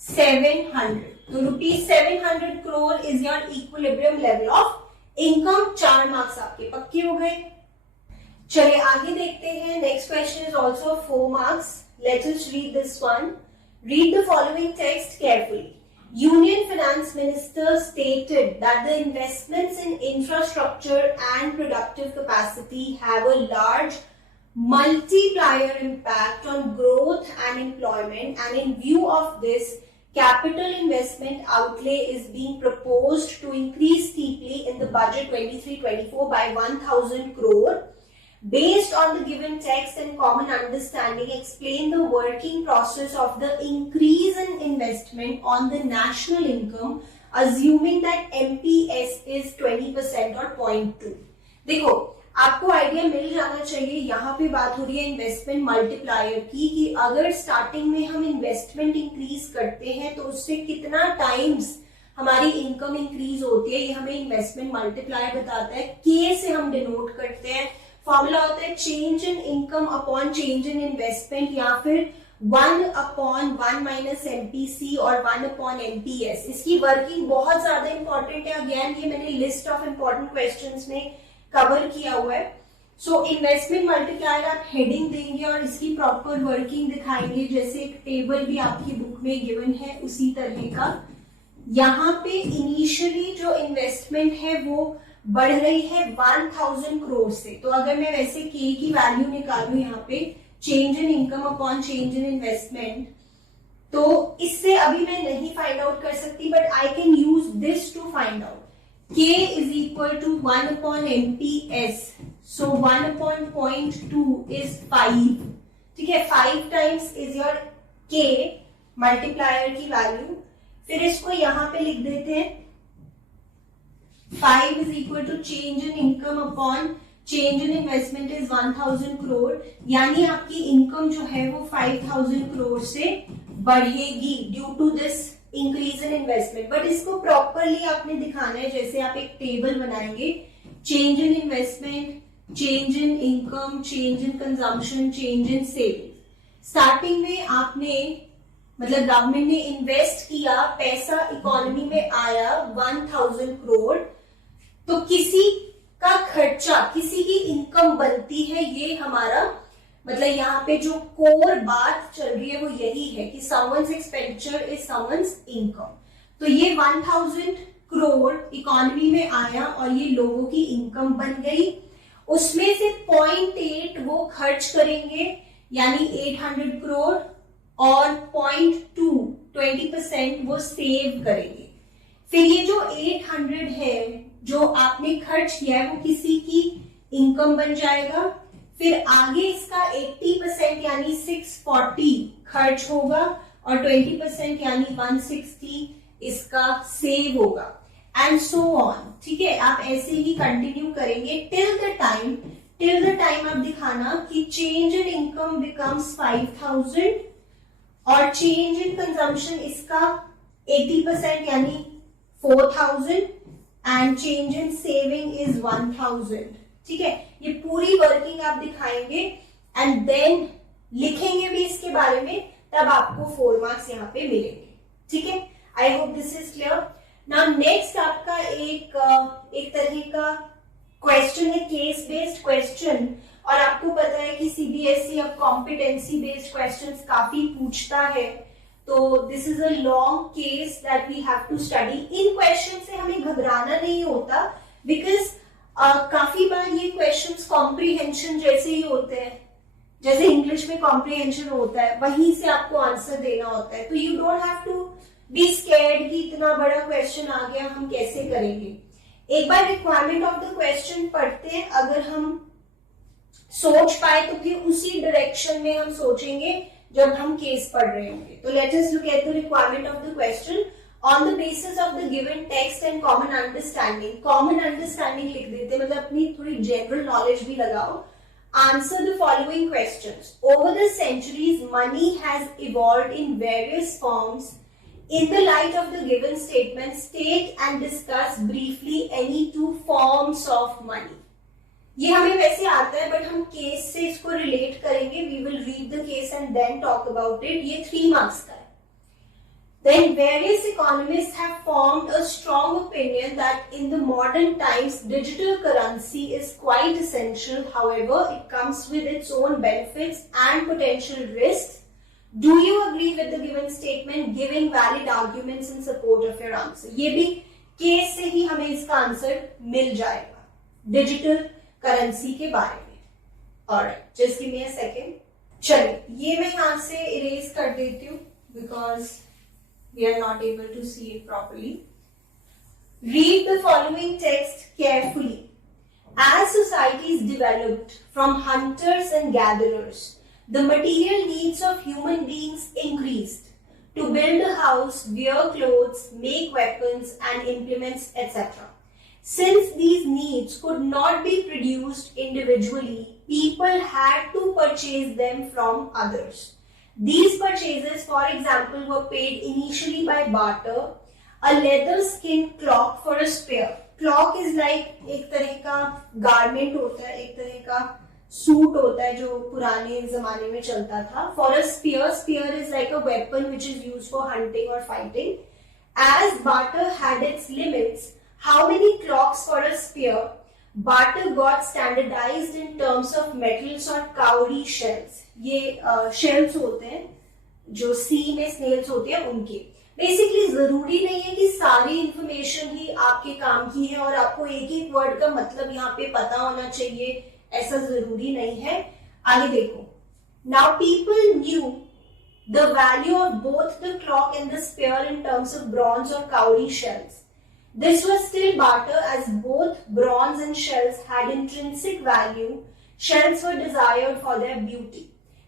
700। तो ₹700 crore is your equilibrium level of income. 4 marks आपके पक्के हो गए। चलिए आगे देखते हैं। Next question is also 4 marks. Let us read this one. Read the following text carefully. Union Finance Minister stated that the investments in infrastructure and productive capacity have a large multiplier impact on growth and employment, and in view of this, capital investment outlay is being proposed to increase steeply in the budget 23-24 by 1,000 crore. Based on the given text and common understanding, explain the working process of the increase in investment on the national income, assuming that MPS is 20% or 0.2. देखो, आपको idea मिल जाना चाहिए. यहाँ पे बात हो रही है इन्वेस्टमेंट मल्टीप्लायर की, कि अगर स्टार्टिंग में हम इन्वेस्टमेंट इंक्रीज करते हैं तो उससे कितना टाइम्स हमारी इनकम इंक्रीज होती है, ये हमें इन्वेस्टमेंट मल्टीप्लायर बताता है. के से हम डिनोट करते हैं. फॉर्मूला होता है change in income upon change in investment, या फिर 1/1 माइनस एमपीसी और 1/एमपीएस. इसकी वर्किंग बहुत ज्यादा इंपॉर्टेंट है. अगेन ये मैंने लिस्ट ऑफ इंपॉर्टेंट क्वेश्चंस में कवर किया हुआ है. सो इन्वेस्टमेंट मल्टीप्लायर आप हेडिंग देंगे और इसकी प्रॉपर वर्किंग दिखाएंगे. जैसे एक टेबल भी आपकी बुक में गिवन है उसी तरह का. यहाँ पे इनिशियली जो इन्वेस्टमेंट है वो बढ़ रही है 1,000 करोड़ से. तो अगर मैं वैसे के की वैल्यू निकालू यहाँ पे change in income upon change in investment, तो इससे अभी मैं नहीं फाइंड आउट कर सकती, but I can use this to find out. K is equal to 1/MPS. So 1/0.2 is 5. ठीक है, 5 times is your K multiplier की वैल्यू. फिर इसको यहां पे लिख देते हैं 5 is equal to change in income upon change in investment is 1,000 crore. यानी आपकी इनकम जो है वो 5,000 करोड़ से बढ़ेगी due to this increase in investment. But इसको प्रॉपरली आपने दिखाना है. जैसे आप एक टेबल बनाएंगे, change in investment, change in income, change in consumption, change in saving. Starting में आपने मतलब गवर्नमेंट ने इन्वेस्ट किया, पैसा इकोनॉमी में आया 1,000 करोड़, तो किसी का खर्चा, किसी की इनकम बनती है. ये हमारा मतलब यहाँ पे जो कोर बात चल रही है वो यही है कि someone's expenditure is someone's income. तो ये 1,000 करोड़ इकोनॉमी में आया और ये लोगों की इनकम बन गई. उसमें से 0.8 वो खर्च करेंगे, यानी 800 करोड़, और 0.2 20% वो सेव करेंगे. फिर ये जो 800 है जो आपने खर्च किया है वो किसी की इनकम बन जाएगा. फिर आगे इसका 80% यानी 640 खर्च होगा और 20% यानी 160 इसका सेव होगा, एंड सो ऑन. ठीक है, आप ऐसे ही कंटिन्यू करेंगे टिल द टाइम आप दिखाना कि चेंज इन इनकम बिकम्स 5,000 और चेंज इन कंजम्पशन इसका 80% यानी 4,000 and change in saving is 1,000. ठीक है, ये पूरी वर्किंग आप दिखाएंगे एंड देन लिखेंगे भी इसके बारे में, तब आपको 4 मार्क्स यहाँ पे मिलेंगे. ठीक है, I hope this is clear. Now next आपका एक तरह का क्वेश्चन है, केस बेस्ड क्वेश्चन. और आपको पता है कि सीबीएसई अब कॉम्पिटेंसी बेस्ड क्वेश्चंस काफी पूछता है. तो this is a long case that we have to study. इन क्वेश्चन से हमें घबराना नहीं होता, बिकॉज काफी बार ये क्वेश्चंस कॉम्प्रीहेंशन जैसे ही होते हैं, जैसे इंग्लिश में कॉम्प्रीहेंशन होता है, वहीं से आपको आंसर देना होता है. तो you don't have to be scared कि इतना बड़ा क्वेश्चन आ गया, हम कैसे करेंगे. एक बार रिक्वायरमेंट ऑफ द क्वेश्चन पढ़ते हैं, अगर हम सोच पाए तो फिर उसी डायरेक्शन में हम सोचेंगे जब हम केस पढ़ रहे होंगे. तो late us look at the requirement of the question. On the basis of the given text and common understanding लिख देते, मतलब अपनी थोड़ी जनरल नॉलेज भी लगाओ. Answer the following questions. Over the centuries, money has evolved in various forms. In the light of the given statement, state and discuss briefly any 2 forms of money. ये हमें वैसे आता है, बट हम case से इसको रिलेट करेंगे. We will read the case and then talk about it. ये 3 मार्क्स का है. Then various economists have formed a strong opinion that in the modern times digital currency is quite essential. However, it comes with its own benefits and potential risks. Do you agree with the given statement, giving valid arguments in support of your answer. ये भी case से ही हमें इसका answer मिल जाएगा digital currency के बारे में। Alright, just give me a second. चलिए, ये मैं यहां से इरेज कर देती हूँ because we are not able to see it properly. Read the following text carefully. As societies developed from hunters and gatherers, the material needs of human beings increased to build a house, wear clothes, make weapons and implements, etc. Since these needs could not be produced individually, people had to purchase them from others. These purchases, for example, were paid initially by barter, a leather skinned clock for a spear. Clock is like एक तरह का garment होता है, एक तरह का suit होता है जो पुराने जमाने में चलता था। For a spear, spear is like a weapon which is used for hunting और fighting. As barter had its limits, how many cloaks for a spear, barter got standardized in terms of metals और cowrie shells. ये shells होते हैं जो सी में Snell's होते हैं उनके। बेसिकली जरूरी नहीं है कि सारी इंफॉर्मेशन ही आपके काम की है और आपको एक एक वर्ड का मतलब यहाँ पे पता होना चाहिए, ऐसा जरूरी नहीं है। आगे देखो। Now people knew the value of both the cloak and the spear in terms of bronze और cowrie shells. This was still barter as both bronze and shells had intrinsic value. Shells were desired for their beauty.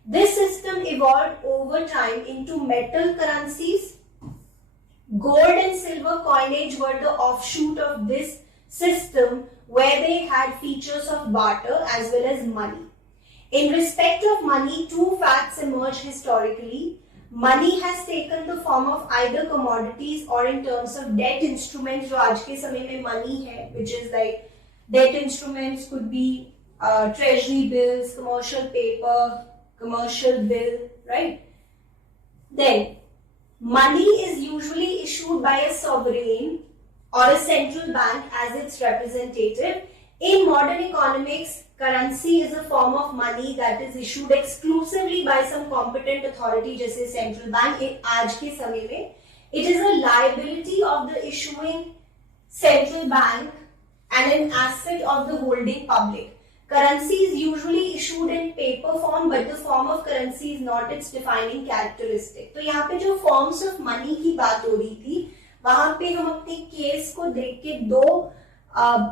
This system evolved over time into metal currencies. Gold and silver coinage were the offshoot of this system where they had features of barter as well as money. In respect of money, two facts emerge historically. Money has taken the form of either commodities or in terms of debt instruments, जो आज के समय में money है, which is like debt instruments could be treasury bills, commercial paper, commercial bill, right? Then money is usually issued by a sovereign or a central bank as its representative. In modern economics, currency is a form of money that is issued exclusively by some competent authority, जैसे central bank। आज के समय में it is a liability of the issuing central bank and an asset of the holding public. Currency is usually issued in paper form, but the form of currency is not its defining characteristic. तो यहाँ पे जो forms of money की बात हो रही थी, वहां पे हम अपने केस को देख के दो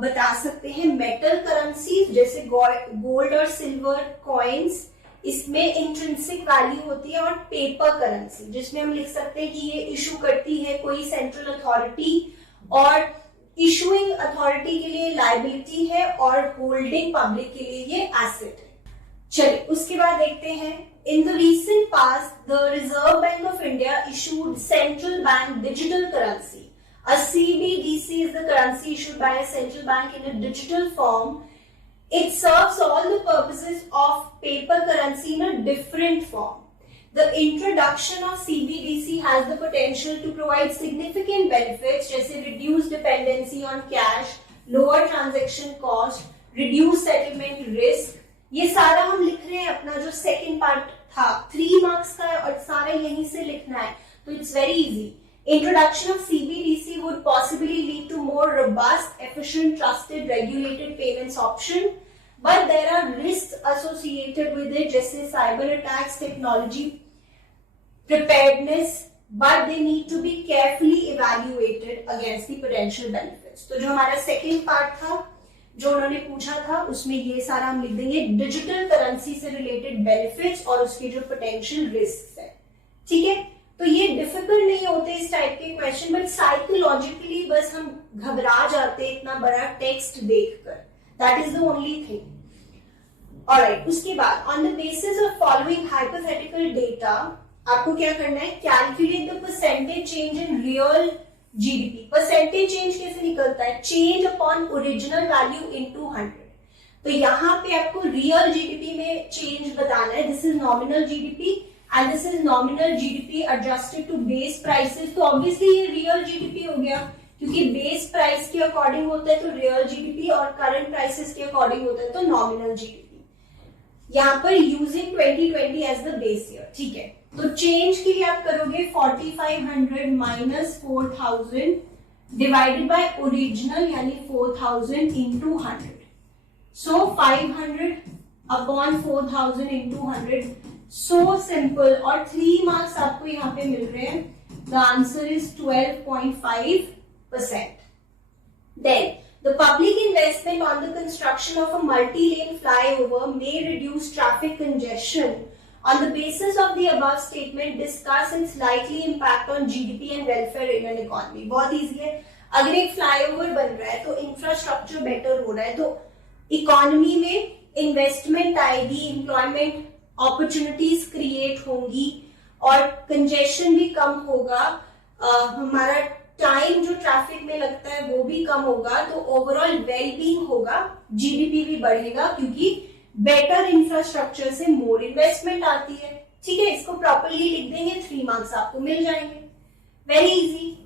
बता सकते हैं। मेटल करेंसी जैसे गोल्ड और सिल्वर कॉइन्स, इसमें इंट्रिंसिक वैल्यू होती है, और पेपर करेंसी जिसमें हम लिख सकते हैं कि ये इशू करती है कोई सेंट्रल अथॉरिटी और इशुइंग अथॉरिटी के लिए लायबिलिटी है और होल्डिंग पब्लिक के लिए ये एसेट है। चलिए, उसके बाद देखते हैं। In the recent past the reserve bank of India issued central bank digital currency. A CBDC is the currency issued by a central bank in a digital form. It serves all the purposes of paper currency in a different form. The introduction of CBDC has the potential to provide significant benefits, जैसे reduced dependency on cash, lower transaction cost, reduced settlement risk। ये सारा हम लिख रहे हैं अपना जो second part था, 3 मार्क्स का, और सारा यहीं से लिखना है, तो it's very easy. Introduction of CBDC would possibly lead to more robust, efficient, trusted, regulated payments option, but there are risks associated with it, जैसे cyber attacks, technology preparedness, but they need to be carefully evaluated against the potential benefits. तो जो हमारा second part था, जो उन्होंने पूछा था, उसमें ये सारा हम लिख देंगे, डिजिटल करेंसी से रिलेटेड बेनिफिट्स और उसके जो पोटेंशियल रिस्क है। ठीक है, तो ये डिफिकल्ट नहीं होते इस टाइप के क्वेश्चन, बट साइकोलॉजिकली बस हम घबरा जाते हैं इतना बड़ा टेक्स्ट देखकर। That is the only thing. Alright, उसके बाद on the basis of following hypothetical data आपको क्या करना है, calculate the percentage change in real GDP. Percentage change कैसे निकलता है, change upon original value into 100। तो यहाँ पे आपको रियल जीडीपी में चेंज बताना है। This is nominal GDP and this is nominal GDP adjusted to base prices. तो ऑब्वियसली ये रियल जीडीपी हो गया, क्योंकि बेस प्राइस के अकॉर्डिंग होता है तो रियल जीडीपी, और करंट प्राइसेस के अकॉर्डिंग होता है तो नॉमिनल जीडीपी। यहाँ पर using 2020 as the base year. ठीक है, तो चेंज के लिए आप करोगे 4500 माइनस 4000 डिवाइडेड बाय ओरिजिनल यानी 4000 इंटू 100. सो 500 अपॉन 4000 इंटू 100. So simple. और 3 मार्क्स आपको यहाँ पे मिल रहे हैं. The answer is 12.5%. Then the public investment on the construction of a multi-lane flyover may reduce traffic congestion. On the basis of the above statement, discuss its likely impact on GDP and welfare in an economy. बहुत easy है. अगर एक flyover बन रहा है तो infrastructure better हो रहा है तो इकोनॉमी में इन्वेस्टमेंट आएगी, एम्प्लॉयमेंट अपॉर्चुनिटीज क्रिएट होंगी और कंजेशन भी कम होगा. हमारा टाइम जो ट्रैफिक में लगता है वो भी कम होगा. तो ओवरऑल वेलबींग होगा, जीडीपी भी बढ़ेगा क्योंकि बेटर इंफ्रास्ट्रक्चर से मोर इन्वेस्टमेंट आती है. ठीक है, इसको प्रॉपरली लिख देंगे, 3 मार्क्स आपको मिल जाएंगे. Very easy.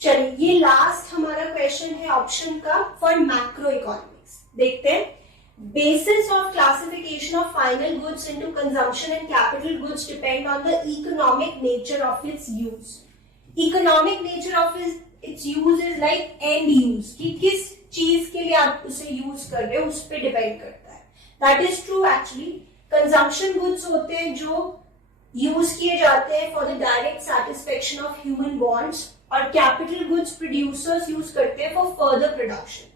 चलिए, ये लास्ट हमारा क्वेश्चन है ऑप्शन का फॉर मैक्रो इकोनॉमिक्स. देखते हैं. Basis of classification of final goods into consumption and capital goods depend on the economic nature of its use. Economic nature of its use is like end use, कि किस चीज के लिए आप उसे use कर रहे हो उस पर डिपेंड करता है. That is true actually. Consumption goods होते हैं जो यूज किए जाते हैं for the direct satisfaction of human wants और capital goods producers यूज करते हैं for further production.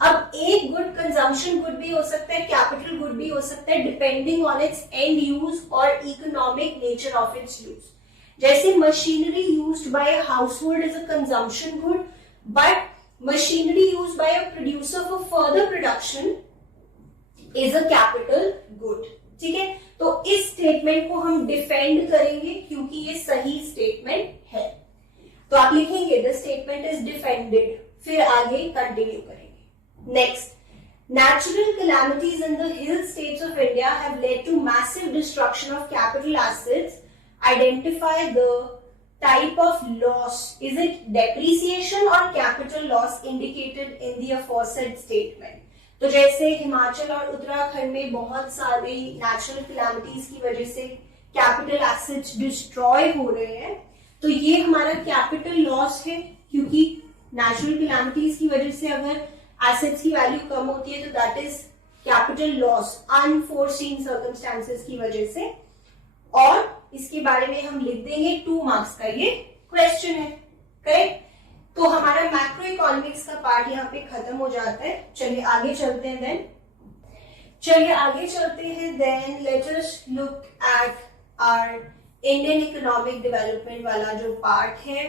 अब एक गुड कंजम्पशन गुड भी हो सकता है, कैपिटल गुड भी हो सकता है, depending on its end use और economic nature of its use. जैसे machinery used by a household is a consumption good, but machinery used by a producer for further production is a capital good. ठीक है, तो इस statement को हम defend करेंगे क्योंकि ये सही स्टेटमेंट है. तो आप लिखेंगे द स्टेटमेंट इज डिफेंडेड, फिर आगे कंटिन्यू करेंगे. Next, natural calamities in the hill states of India have led to massive destruction of capital assets. Identify the type of loss. Is it depreciation or capital loss indicated in the aforesaid statement? तो जैसे हिमाचल और उत्तराखंड में बहुत सारे natural calamities की वजह से capital assets destroy हो रहे हैं, तो ये हमारा कैपिटल लॉस है क्योंकि नेचुरल कैलामिटीज की वजह से अगर एसेट्स की वैल्यू कम होती है तो that is capital loss unforeseen circumstances की वजह से. और इसके बारे में हम लिख देंगे 2 मार्क्स का ये क्वेश्चन है. करेक्ट. तो हमारा मैक्रो इकोनॉमिक्स का पार्ट यहाँ पे खत्म हो जाता है. चलिए आगे चलते हैं. Then let us look at our Indian economic development वाला जो पार्ट है.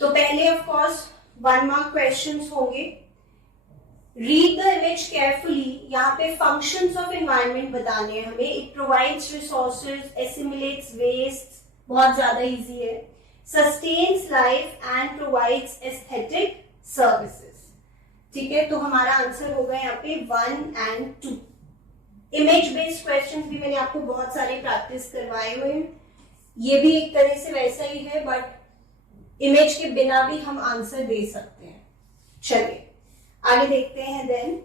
तो पहले ऑफ कोर्स 1 मार्क क्वेश्चंस होंगे. Read the image carefully. यहाँ पे फंक्शंस ऑफ एनवायरनमेंट बताने हैं हमें. It provides resources, assimilates waste, बहुत ज्यादा इजी है. Sustains life and provides aesthetic services. ठीक है, तो हमारा आंसर होगा यहाँ पे 1 and 2. इमेज बेस्ड क्वेश्चंस भी मैंने आपको बहुत सारे प्रैक्टिस करवाए हुए हैं. ये भी एक तरह से वैसा ही है, बट इमेज के बिना भी हम आंसर दे सकते हैं. चलिए आगे देखते हैं. Then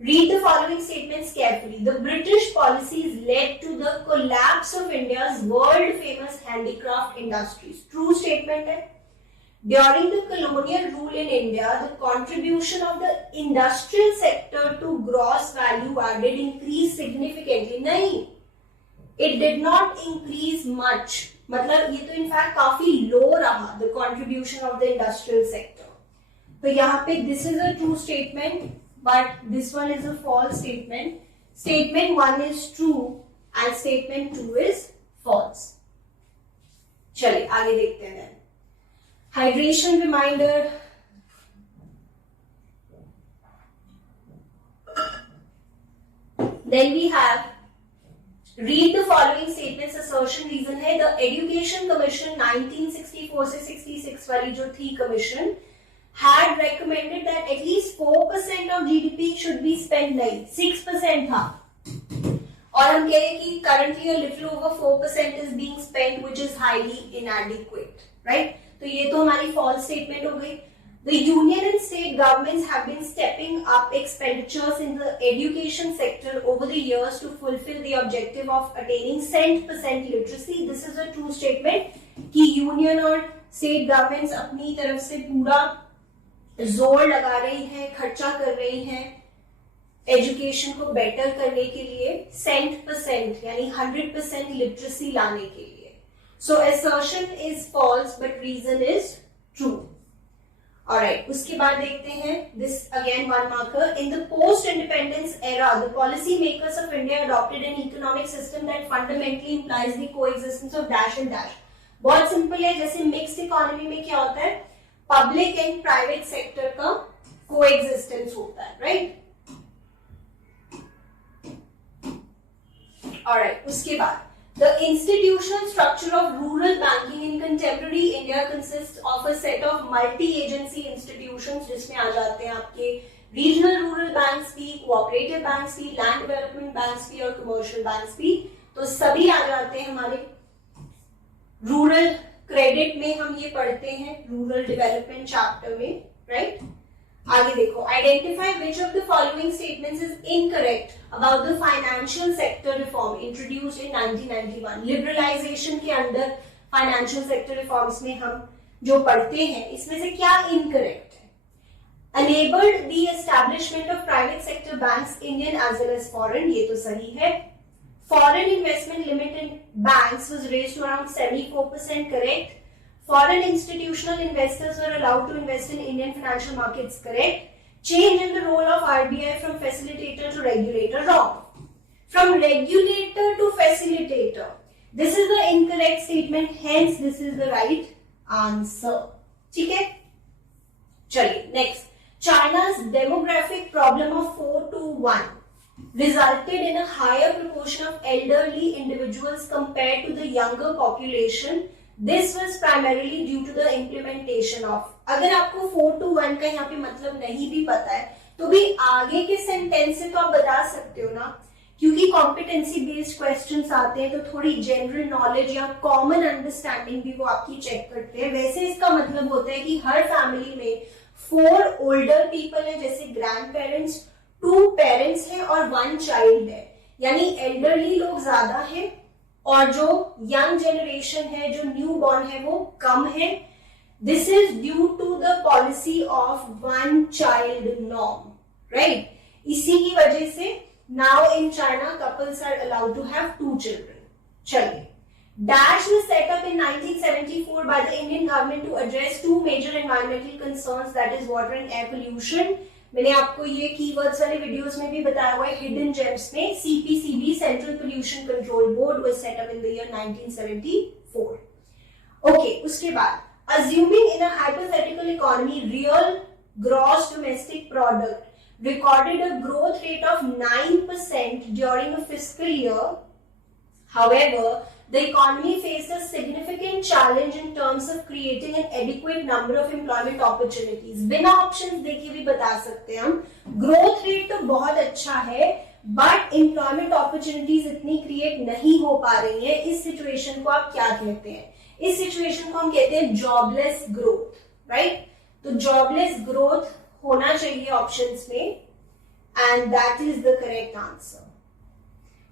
read the following statements carefully. The British policies led to the collapse of India's world famous handicraft industries. True statement है. During the colonial rule in India, the contribution of the industrial sector to gross value added increased significantly. नहीं, it did not increase much. मतलब ये तो in fact काफी low रहा, the contribution of the industrial sector. तो यहाँ पे this is a true statement, but this one is a false statement. Statement 1 is true and statement 2 is false. चलिए आगे देखते हैं. Hydration reminder. Then we have read the following statements. assertion reason है. the education commission 1964 से 66 वाली जो थी commission had recommended that at least 4% of GDP should be spent. नहीं, 6% था. और हम कह रहे हैं कि currently a little over 4% is being spent, which is highly inadequate, right? तो ये तो हमारी false statement हो गई. The union and state governments have been stepping up expenditures in the education sector over the years to fulfill the objective of attaining 100% literacy. This is a true statement कि union और state governments अपनी तरफ से पूरा जोर लगा रही हैं, खर्चा कर रही हैं एजुकेशन को बेटर करने के लिए 100% यानी 100% लिटरेसी लाने के लिए. सो assertion is false but reason is true. Alright, उसके बाद देखते हैं this again one marker. In the post-independence era, the policy makers of India adopted an economic system that fundamentally implies the coexistence of dash and dash. बहुत simple है, जैसे mixed economy में क्या होता है, पब्लिक एंड प्राइवेट सेक्टर का coexistence होता है, राइट? Alright, उसके बाद the institutional structure of rural banking in contemporary India consists of a set of multi-agency institutions जिसमें आ जाते हैं आपके regional rural banks भी, cooperative banks भी, land development banks भी और commercial banks भी. तो सभी आ जाते हैं हमारे रूरल क्रेडिट में. हम ये पढ़ते हैं रूरल डेवलपमेंट चैप्टर में, राइट? आगे देखो, identify which of the following statements is incorrect about the financial sector reform introduced in 1991. Liberalisation के अंदर फाइनेंशियल सेक्टर रिफॉर्म्स में हम जो पढ़ते हैं इसमें से क्या इनकरेक्ट है? Enabled the establishment of private sector banks Indian as well as foreign, ये तो सही है. Foreign investment limit in banks was raised to around 74%, correct. Foreign institutional investors were allowed to invest in Indian financial markets, correct. Change in the role of RBI from facilitator to regulator, wrong. From regulator to facilitator, this is the incorrect statement, hence this is the right answer. ठीक है, चलिए next. China's demographic problem of 4:1 resulted in a higher proportion of elderly individuals compared to the younger population. This was primarily due to the implementation of. अगर आपको 4:1 का यहाँ पे मतलब नहीं भी पता है तो भी आगे के सेंटेंस से तो आप बता सकते हो ना, क्योंकि कॉम्पिटेंसी बेस्ड क्वेश्चंस आते हैं तो थोड़ी जनरल नॉलेज या कॉमन अंडरस्टैंडिंग भी वो आपकी चेक करते हैं. वैसे इसका मतलब होता है कि हर फैमिली में 4 ओल्डर पीपल है, जैसे ग्रैंड पेरेंट्स, 2 पेरेंट्स हैं और 1 चाइल्ड है, यानी एल्डरली लोग ज्यादा हैं और जो यंग जनरेशन है, जो न्यू बॉर्न है, वो कम है. This is due to the policy of 1 child norm, right? इसी की वजह से now in China couples are allowed to have 2 children. चलिए, Dash was set up in 1974 by the Indian government to address 2 major environmental concerns, that is water and air pollution. मैंने आपको ये keywords वाले videos में भी बताया हुआ है हिडन जेम्स में. CPCB central pollution control board was set up in the year 1974. Okay, उसके बाद assuming in a hypothetical economy real gross domestic product recorded a growth rate of 9% during a fiscal year. However, the economy faced a significant challenge in terms of creating an adequate number of employment opportunities. बिना options देखे भी बता सकते हैं हम, growth rate तो बहुत अच्छा है बट एम्प्लॉयमेंट अपॉर्चुनिटीज इतनी क्रिएट नहीं हो पा रही है. इस सिचुएशन को आप क्या कहते हैं? इस सिचुएशन को हम कहते हैं जॉबलेस ग्रोथ, राइट? तो जॉबलेस ग्रोथ होना चाहिए ऑप्शंस में and that is the correct answer.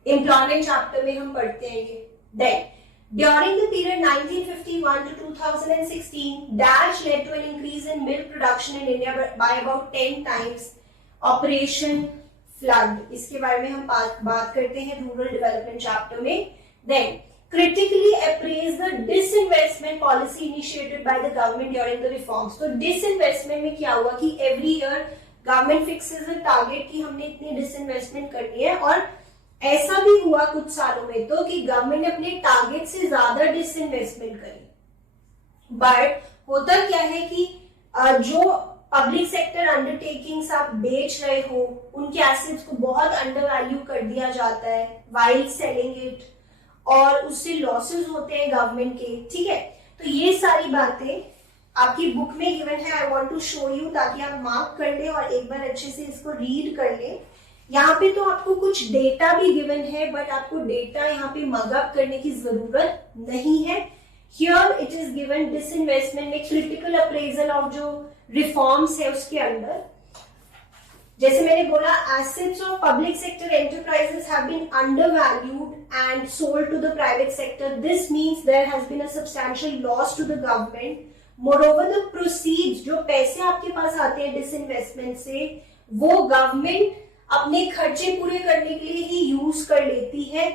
Employment chapter में हम पढ़ते हैं ये. Then, during the period 1951 to 2016, Dash led to an increase in milk production in India by about 10 times. Operation Flood, इसके बारे में हम बात करते हैं रूरल डेवलपमेंट चैप्टर में. Then, critically appraise the disinvestment policy initiated by the government during the reforms. तो disinvestment में क्या हुआ कि every year government fixes a target कि हमने इतनी disinvestment करनी है, और ऐसा भी हुआ कुछ सालों में तो कि गवर्नमेंट ने अपने टारगेट से ज्यादा डिसइन्वेस्टमेंट करी. बट होता क्या है कि जो पब्लिक सेक्टर अंडरटेकिंग्स आप बेच रहे हो उनके एसेट्स को बहुत अंडर वैल्यू कर दिया जाता है वाइल सेलिंग इट, और उससे लॉसेस होते हैं गवर्नमेंट के. ठीक है, तो ये सारी बातें आपकी बुक में गिवन है. I want to show you ताकि आप मार्क कर ले और एक बार अच्छे से इसको रीड कर ले. यहाँ पे तो आपको कुछ डेटा भी गिवन है बट आपको डेटा यहाँ पे मगअप करने की जरूरत नहीं है. Here it is given disinvestment में क्रिटिकल अप्रेजल ऑफ जो रिफॉर्म्स है उसके अंदर। जैसे मैंने बोला, assets of public sector enterprises have been undervalued and sold to the private sector. This means there has been a substantial loss to the government. Moreover, the proceeds, जो पैसे आपके पास आते हैं डिसइन्वेस्टमेंट से, वो गवर्नमेंट अपने खर्चे पूरे करने के लिए ही यूज कर लेती है,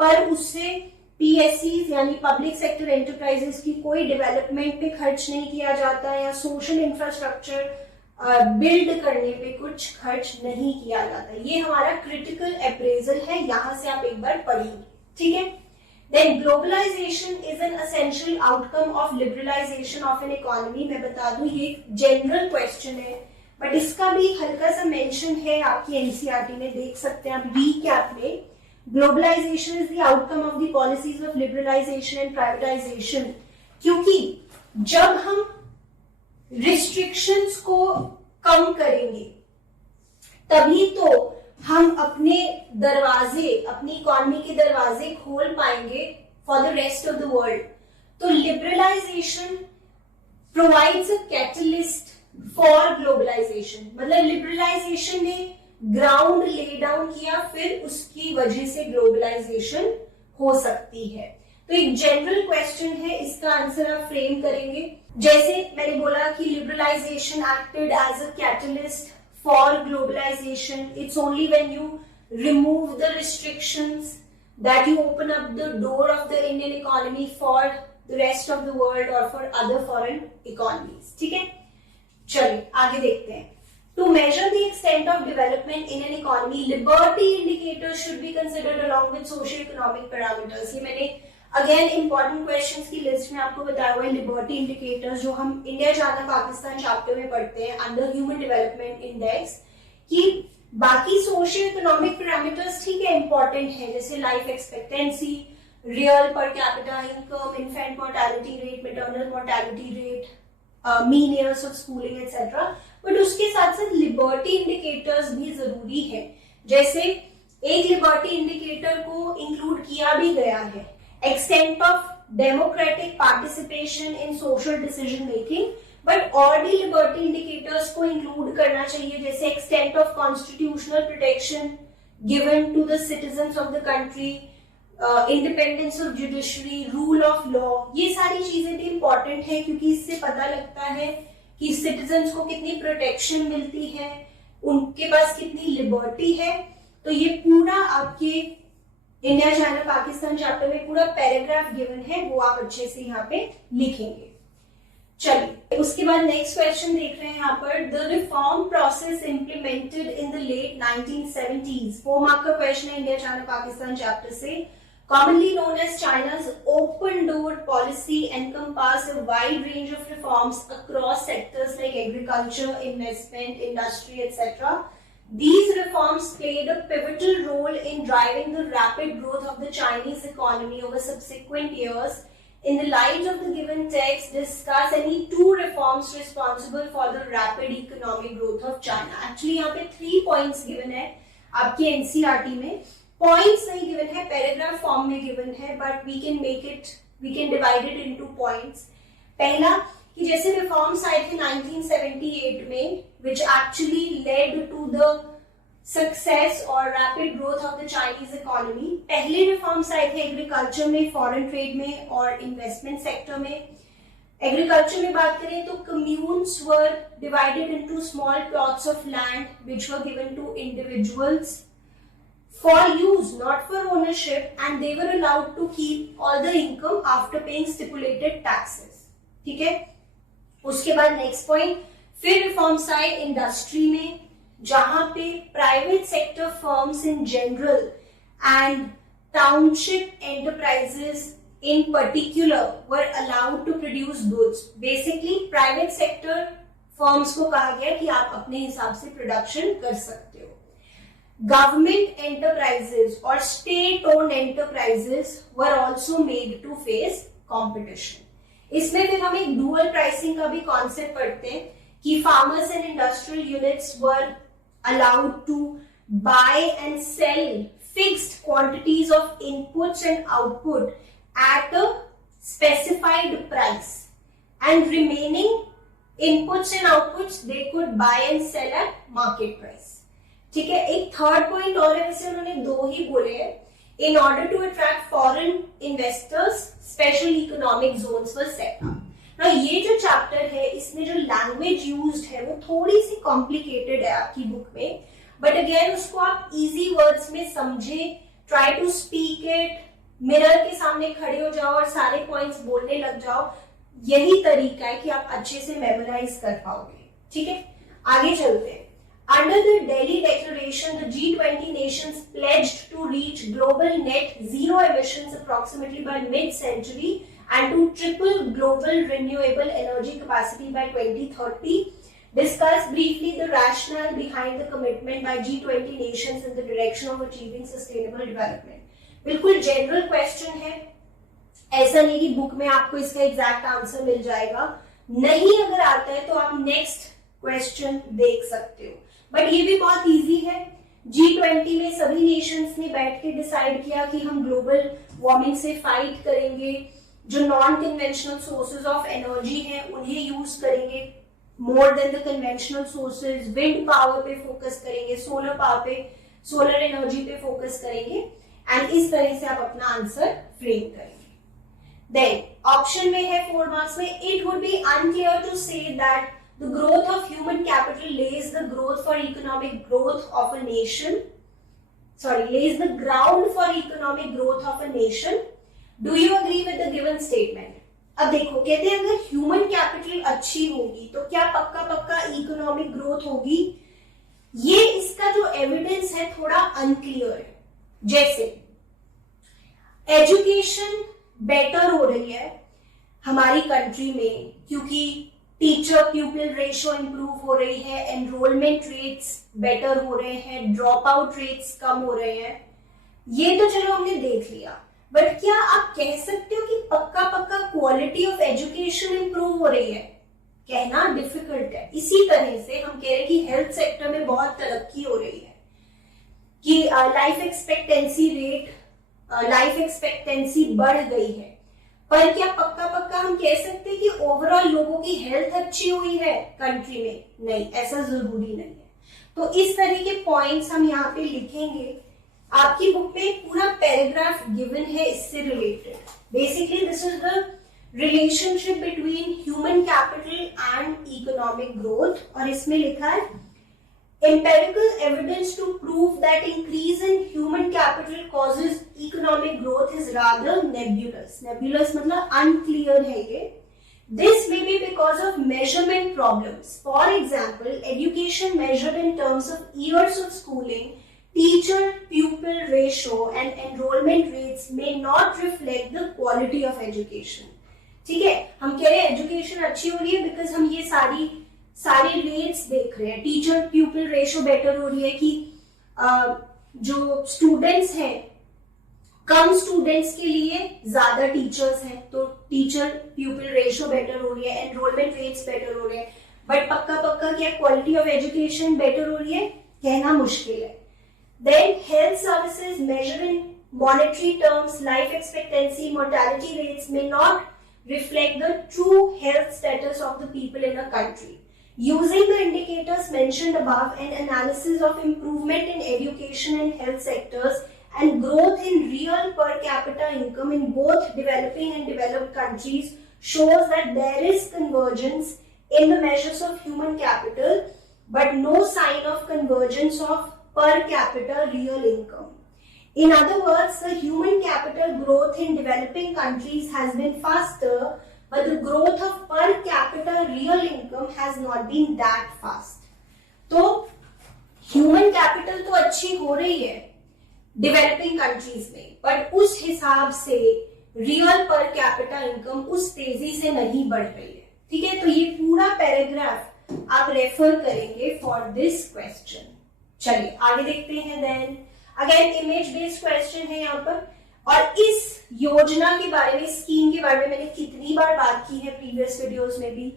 पर उससे पीएससी यानी पब्लिक सेक्टर एंटरप्राइजेस की कोई डेवलपमेंट पे खर्च नहीं किया जाता है, या सोशल इंफ्रास्ट्रक्चर बिल्ड करने पे कुछ खर्च नहीं किया जाता। ये हमारा क्रिटिकल अप्रेजल है, यहां से आप एक बार पढ़ेंगे, ठीक है। Then globalisation is an essential outcome of liberalisation of an economy. मैं बता दूं ये जनरल क्वेश्चन है, बट इसका भी हल्का सा मेंशन है आपकी एनसीईआरटी में, देख सकते हैं आप रीकैप में। Globalisation is the outcome of the policies of liberalisation and privatisation, क्योंकि जब हम रिस्ट्रिक्शंस को कम करेंगे तभी तो हम अपने दरवाजे, अपनी इकोनॉमी के दरवाजे खोल पाएंगे for the rest of the world. तो liberalization provides a catalyst for globalization, मतलब लिबरलाइजेशन ने ग्राउंड ले डाउन किया, फिर उसकी वजह से ग्लोबलाइजेशन हो सकती है। तो एक जनरल क्वेश्चन है, इसका आंसर आप फ्रेम करेंगे। जैसे मैंने बोला कि liberalisation acted as a catalyst for globalisation. It's only when you remove the restrictions that you open up the door of the Indian economy for the rest of the world और for other foreign economies, ठीक है। चलिए आगे देखते हैं। To measure the extent of development in an economy, liberty indicators should be considered along with socio-economic parameters. ये मैंने again important questions की लिस्ट में आपको बताया हुआ है। लिबर्टी इंडिकेटर्स जो हम इंडिया चाइना पाकिस्तान चैप्टर में पढ़ते हैं अंडर ह्यूमन डेवलपमेंट इंडेक्स, कि बाकी सोशियो इकोनॉमिक पैरामीटर्स ठीक है इंपॉर्टेंट है, जैसे लाइफ एक्सपेक्टेंसी, रियल पर capita income, infant mortality rate, maternal mortality rate, mean years of schooling etcetera, but उसके साथ साथ लिबर्टी इंडिकेटर्स भी जरूरी है। जैसे एक लिबर्टी इंडिकेटर को इंक्लूड किया भी गया है, extent of democratic participation in social decision making, but और भी liberty indicators को include करना चाहिए, जैसे extent of constitutional protection given to the citizens of the country, independence of judiciary, rule of law। ये सारी चीजें भी important है, क्योंकि इससे पता लगता है कि citizens को कितनी protection मिलती है, उनके पास कितनी liberty है। तो ये पूरा आपके इंडिया चाइना पाकिस्तान चैप्टर में पूरा पैराग्राफ गिवन है, वो आप अच्छे से यहाँ पे लिखेंगे। चलिए उसके बाद नेक्स्ट क्वेश्चन देख रहे हैं यहाँ पर। The reform process implemented in the late 1970s, 4 mark का क्वेश्चन है इंडिया चाइना पाकिस्तान चैप्टर से। Commonly known as China's open door policy encompassed a wide range of reforms across sectors like agriculture, investment, industry, etc. These reforms played a pivotal role in driving the rapid growth of the Chinese economy over subsequent years. In the light of the given text, discuss any 2 reforms responsible for the rapid economic growth of China. Actually, यहाँ पे 3 points given है आपके NCERT में, points नहीं given है, paragraph form में given है, but we can divide it into points. पहला कि जैसे रिफॉर्म्स आए थे 1978 में, which actually led to the success और rapid growth of the Chinese economy. पहले रिफॉर्म्स आए थे एग्रीकल्चर में, फॉरेन ट्रेड में और इन्वेस्टमेंट सेक्टर में। एग्रीकल्चर में बात करें तो communes were divided into small plots of land which were given to individuals for use, not for ownership, and they were allowed to keep all the income after paying stipulated taxes, ठीक है। उसके बाद next point, फिर reforms आए industry में, जहां पे private sector firms in general and township enterprises in particular were allowed to produce goods. Basically private sector firms को कहा गया कि आप अपने हिसाब से प्रोडक्शन कर सकते हो। गवर्नमेंट एंटरप्राइजेस और state owned enterprises were also made to face competition. इसमें फिर हम एक डुअल प्राइसिंग का भी कॉन्सेप्ट पढ़ते हैं कि farmers and industrial units were allowed to buy and sell fixed quantities of inputs and output at a specified price, and remaining inputs and outputs they could buy and sell at market price. ठीक है, एक third point और है, वैसे उन्होंने दो ही बोले हैं। In order to attract foreign investors special economic zones were set up. ना ये जो चैप्टर है इसमें जो लैंग्वेज यूज्ड है वो थोड़ी सी कॉम्प्लिकेटेड है आपकी बुक में, बट अगेन उसको आप इजी वर्ड्स में समझे, try to speak it, mirror के सामने खड़े हो जाओ और सारे पॉइंट्स बोलने लग जाओ। यही तरीका है कि आप अच्छे से मेमोराइज कर पाओगे। ठीक है, आगे चलते हैं। Under the Delhi Declaration, the G20 nations pledged to reach global net zero emissions approximately by mid-century and to triple global renewable energy capacity by 2030. Discuss briefly the rationale behind the commitment by G20 nations in the direction of achieving sustainable development. बिल्कुल general question है, ऐसा नहीं कि book में आपको इसका exact answer मिल जाएगा। नहीं अगर आता है तो आप नेक्स्ट क्वेश्चन देख सकते हो, बट ये भी बहुत इजी है। G20 में सभी नेशंस ने बैठ के डिसाइड किया कि हम ग्लोबल वार्मिंग से फाइट करेंगे, जो non conventional sources of energy हैं उन्हें यूज करेंगे more than the conventional sources. Wind power पे फोकस करेंगे, सोलर पावर पे, सोलर एनर्जी पे फोकस करेंगे, एंड इस तरह से आप अपना आंसर फ्रेम करेंगे। देन ऑप्शन में है 4 मार्क्स में, it would be unclear to say that the growth of human capital lays the growth for economic growth of a nation, lays the ground for economic growth of a nation. Do you agree with the given statement? अब देखो, कहते हैं अगर human capital अच्छी होगी तो क्या पक्का पक्का इकोनॉमिक ग्रोथ होगी? ये इसका जो एविडेंस है थोड़ा अनक्लियर है। जैसे एजुकेशन बेटर हो रही है हमारी कंट्री में क्योंकि टीचर प्यूपिल रेशियो इंप्रूव हो रही है, एनरोलमेंट रेट्स बेटर हो रहे हैं, ड्रॉप आउट रेट्स कम हो रहे हैं, ये तो चलो हमने देख लिया, बट क्या आप कह सकते हो कि पक्का पक्का क्वालिटी ऑफ एजुकेशन इंप्रूव हो रही है? कहना डिफिकल्ट है। इसी तरह से हम कह रहे हैं कि हेल्थ सेक्टर में बहुत तरक्की हो रही है, कि लाइफ एक्सपेक्टेंसी बढ़ गई है, पर क्या पक्का पक्का हम कह सकते हैं कि ओवरऑल लोगों की हेल्थ अच्छी हुई है कंट्री में? नहीं, ऐसा जरूरी नहीं है। तो इस तरह के पॉइंट्स हम यहाँ पे लिखेंगे। आपकी बुक में एक पूरा पैराग्राफ गिवन है इससे related. Basically this is the relationship between human capital and economic growth, और इसमें लिखा है empirical evidence to prove that increase in human capital causes economic growth is rather nebulous. Nebulous मतलब unclear है ये। This may be because of measurement problems. For example, education measured in terms of years of schooling, teacher-pupil ratio and enrollment rates may not reflect the quality of education. ठीक है, हम कह रहे हैं education अच्छी हो रही है बिकॉज हम ये सारे रेट्स देख रहे हैं। टीचर प्यूपिल रेशियो बेटर हो रही है कि जो स्टूडेंट्स हैं, कम स्टूडेंट्स के लिए ज्यादा टीचर्स हैं, तो टीचर प्यूपिल रेशियो बेटर हो रही है, एनरोलमेंट रेट्स बेटर हो रहे हैं, बट पक्का पक्का क्या क्वालिटी ऑफ एजुकेशन बेटर हो रही है? कहना मुश्किल है। Then health services measure in monetary terms, life expectancy, mortality rates में not reflect the true health status of the people in a country. Using the indicators mentioned above, an analysis of improvement in education and health sectors and growth in real per capita income in both developing and developed countries shows that there is convergence in the measures of human capital, but no sign of convergence of per capita real income. In other words, the human capital growth in developing countries has been faster, but the growth of per capita real income has not been that fast. तो human capital तो अच्छी हो रही है developing countries में, but उस हिसाब से real per capita income उस तेजी से नहीं बढ़ रही है। ठीक है, तो ये पूरा पैराग्राफ आप रेफर करेंगे फॉर दिस क्वेश्चन। चलिए आगे देखते हैं। Then again image based question है यहाँ पर, और इस योजना के बारे में, स्कीम के बारे में मैंने कितनी बार बात की है प्रीवियस वीडियोस में भी।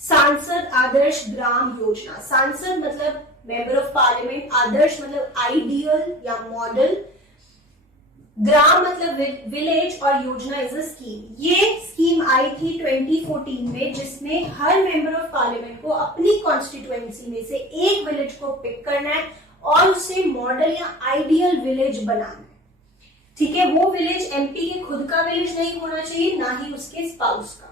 सांसद आदर्श ग्राम योजना, सांसद मतलब मेंबर ऑफ पार्लियामेंट, आदर्श मतलब आइडियल या मॉडल, ग्राम मतलब विलेज और योजना इज अ स्कीम। ये स्कीम आई थी 2014 में, जिसमें हर मेंबर ऑफ पार्लियामेंट को अपनी कॉन्स्टिट्यूएंसी में से एक विलेज को पिक करना है और उसे मॉडल या आइडियल विलेज बनाना है। ठीक है, वो विलेज एमपी के खुद का विलेज नहीं होना चाहिए, ना ही उसके स्पाउस का।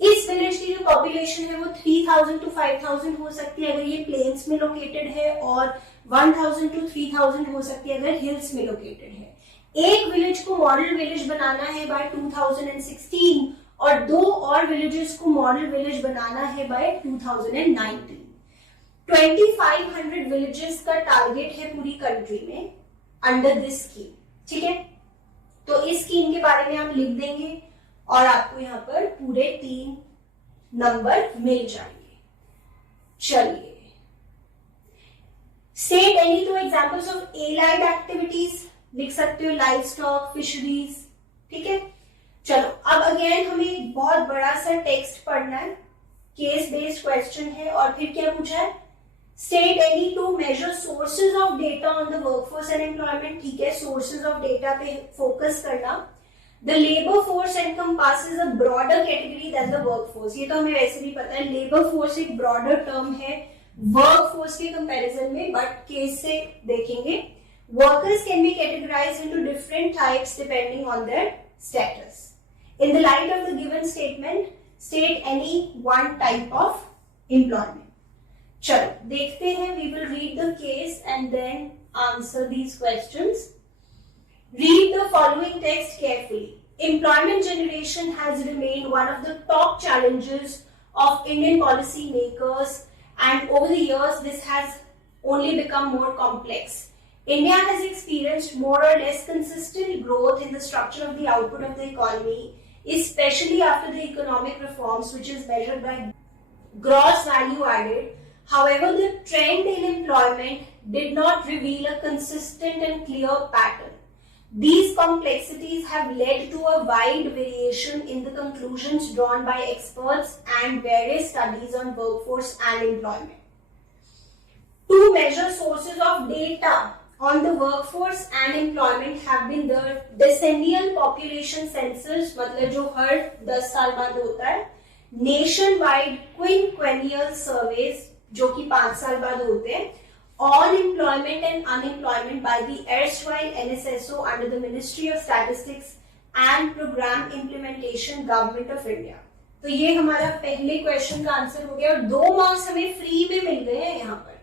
इस विलेज की जो पॉपुलेशन है वो 3000 to 5000 हो सकती है अगर ये प्लेन्स में लोकेटेड है, और 1000 to 3000 हो सकती है अगर हिल्स में लोकेटेड है। एक विलेज को मॉडल विलेज बनाना है बाय 2016 और 2 और विलेजेस को मॉडल विलेज बनाना है बाय 2019। 2500 विलेजेस का टारगेट है पूरी कंट्री में अंडर दिस स्कीम। ठीक है, तो इस स्कीम के बारे में आप लिख देंगे और आपको यहाँ पर पूरे 3 नंबर मिल जाएंगे। चलिए, state any 2 examples of allied activities लिख सकते हो, लाइव स्टॉक, फिशरीज। ठीक है, चलो अब अगेन हमें बहुत बड़ा सा टेक्स्ट पढ़ना है, केस बेस्ड क्वेश्चन है, और फिर क्या पूछा है, state any 2 major sources of data on the workforce and employment. ठीक है, सोर्सेज ऑफ डेटा पे फोकस करना। The labour force encompasses a broader category than the workforce. ये तो हमें वैसे भी पता है, लेबर फोर्स एक ब्रॉडर टर्म है वर्कफोर्स के कंपैरिजन में, बट केस से देखेंगे। Workers can be categorized into different types depending on their status. In the light of the given statement, state any one type of employment. चलो देखते हैं, we will read the case and then answer these questions. Read the following text carefully. Employment generation has remained one of the top challenges of Indian policy makers, and over the years this has only become more complex. India has experienced more or less consistent growth in the structure of the output of the economy, especially after the economic reforms, which is measured by gross value added. However, the trend in employment did not reveal a consistent and clear pattern. These complexities have led to a wide variation in the conclusions drawn by experts and various studies on workforce and employment. Two major sources of data on the workforce and employment have been the decennial population census, मतलब जो हर 10 साल बाद होता है, nationwide quinquennial surveys जो कि 5 साल बाद होते हैं, on employment and unemployment by the erstwhile NSSO under the Ministry of Statistics and Program Implementation Government of India। तो ये हमारा पहले क्वेश्चन का आंसर हो गया और 2 मार्क्स हमें फ्री में मिल गए हैं यहाँ पर।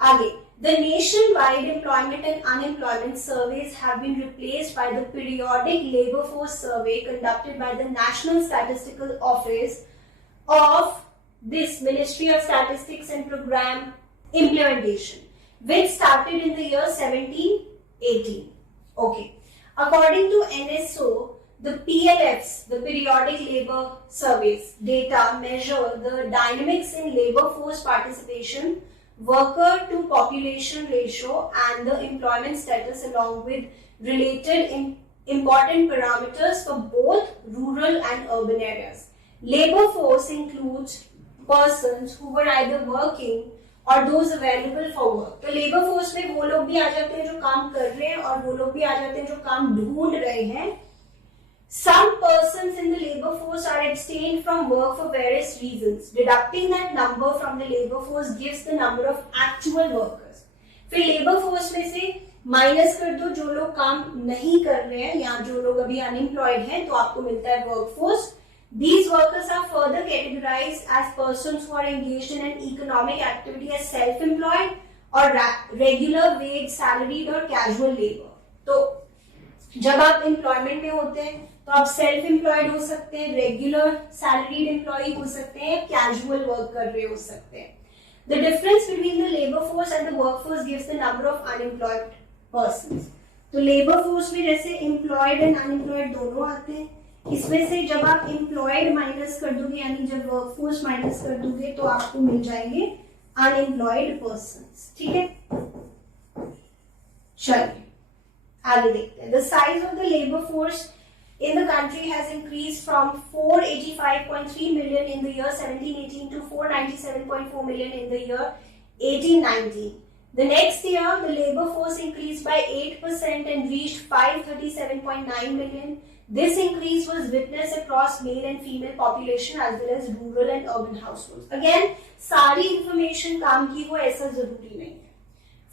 आगे, the nationwide employment and unemployment surveys have been replaced by the periodic labor force survey conducted by the National Statistical Office of this Ministry of Statistics and Program Implementation, which started in the year 1718. Okay. According to NSO, the PLFs, the periodic labor surveys data measure the dynamics in labor force participation, worker to population ratio, and the employment status, along with related important parameters for both rural and urban areas. Labor force includes persons who were either working or those available for work. तो labour force में वो लोग भी आ जाते हैं जो काम कर रहे हैं और वो लोग भी आ जाते हैं जो काम ढूंढ रहे हैं। Some persons in the labor force are abstained from work for various reasons. Deducting that number from the labor force gives the number of actual workers. फिर लेबर फोर्स में से माइनस कर दो जो लोग काम नहीं कर रहे हैं या जो लोग अभी अनएम्प्लॉयड हैं, तो आपको मिलता है work force. These workers are further categorized as persons who are engaged in an economic activity as self-employed or regular wage, salaried or casual labor. तो जब आप एम्प्लॉयमेंट में होते हैं तो आप सेल्फ एम्प्लॉयड हो सकते हैं, रेगुलर सैलरीड एम्प्लॉय हो सकते हैं, कैजुअल वर्क कर रहे हो सकते हैं। The difference between the labour force and the work force gives the number of unemployed persons. तो लेबर फोर्स में जैसे एम्प्लॉयड एंड अनएम्प्लॉयड दोनों आते हैं, इसमें से जब आप एम्प्लॉयड माइनस कर दोगे यानी जब वर्क फोर्स माइनस कर दोगे तो आपको मिल जाएंगे अनएम्प्लॉयड पर्सन्स। ठीक है, चलिए आगे देखते हैं। The size of the labour force in the country has increased from 485.3 million in the year 1718 to 497.4 million in the year 1819. The next year, the labor force increased by 8% and reached 537.9 million. This increase was witnessed across male and female population as well as rural and urban households. Again, सारी information काम की हो ऐसा जरूरी नहीं है.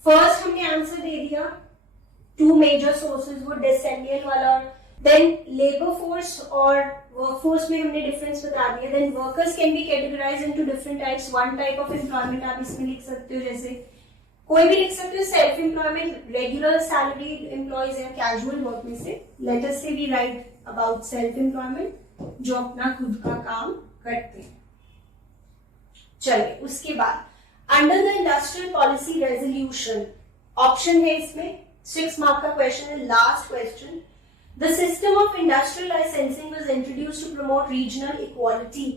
First हमने answer दे दिया. Two major sources वो decennial वाला, then labor force और workforce में हमने difference बता दिया. Then workers can be categorized into different types. One type of employment आप इसमें लिख सकते हो, जैसे कोई भी लिख सकते हो, self employment, regular salaried employees या कैजुअल वर्क में से. Let us say we write about self employment, जो अपना खुद का काम करते हैं. चलिए उसके बाद under the industrial policy resolution, option है इसमें, 6 मार्क का क्वेश्चन है, last question. The system of industrial licensing was introduced to promote regional equality.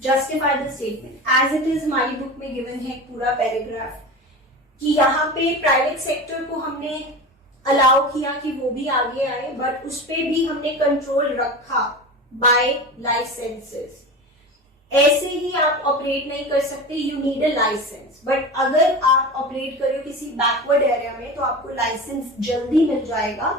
Justify the statement. As it is हमारी बुक में गिवन है पूरा पैराग्राफ कि यहाँ पे प्राइवेट सेक्टर को हमने अलाउ किया कि वो भी आगे आए, बट उस पे भी हमने कंट्रोल रखा बाय लाइसेंसेस. ऐसे ही आप ऑपरेट नहीं कर सकते, you need a licence. But अगर आप ऑपरेट कर रहे हो किसी बैकवर्ड एरिया में तो आपको लाइसेंस जल्दी मिल जाएगा.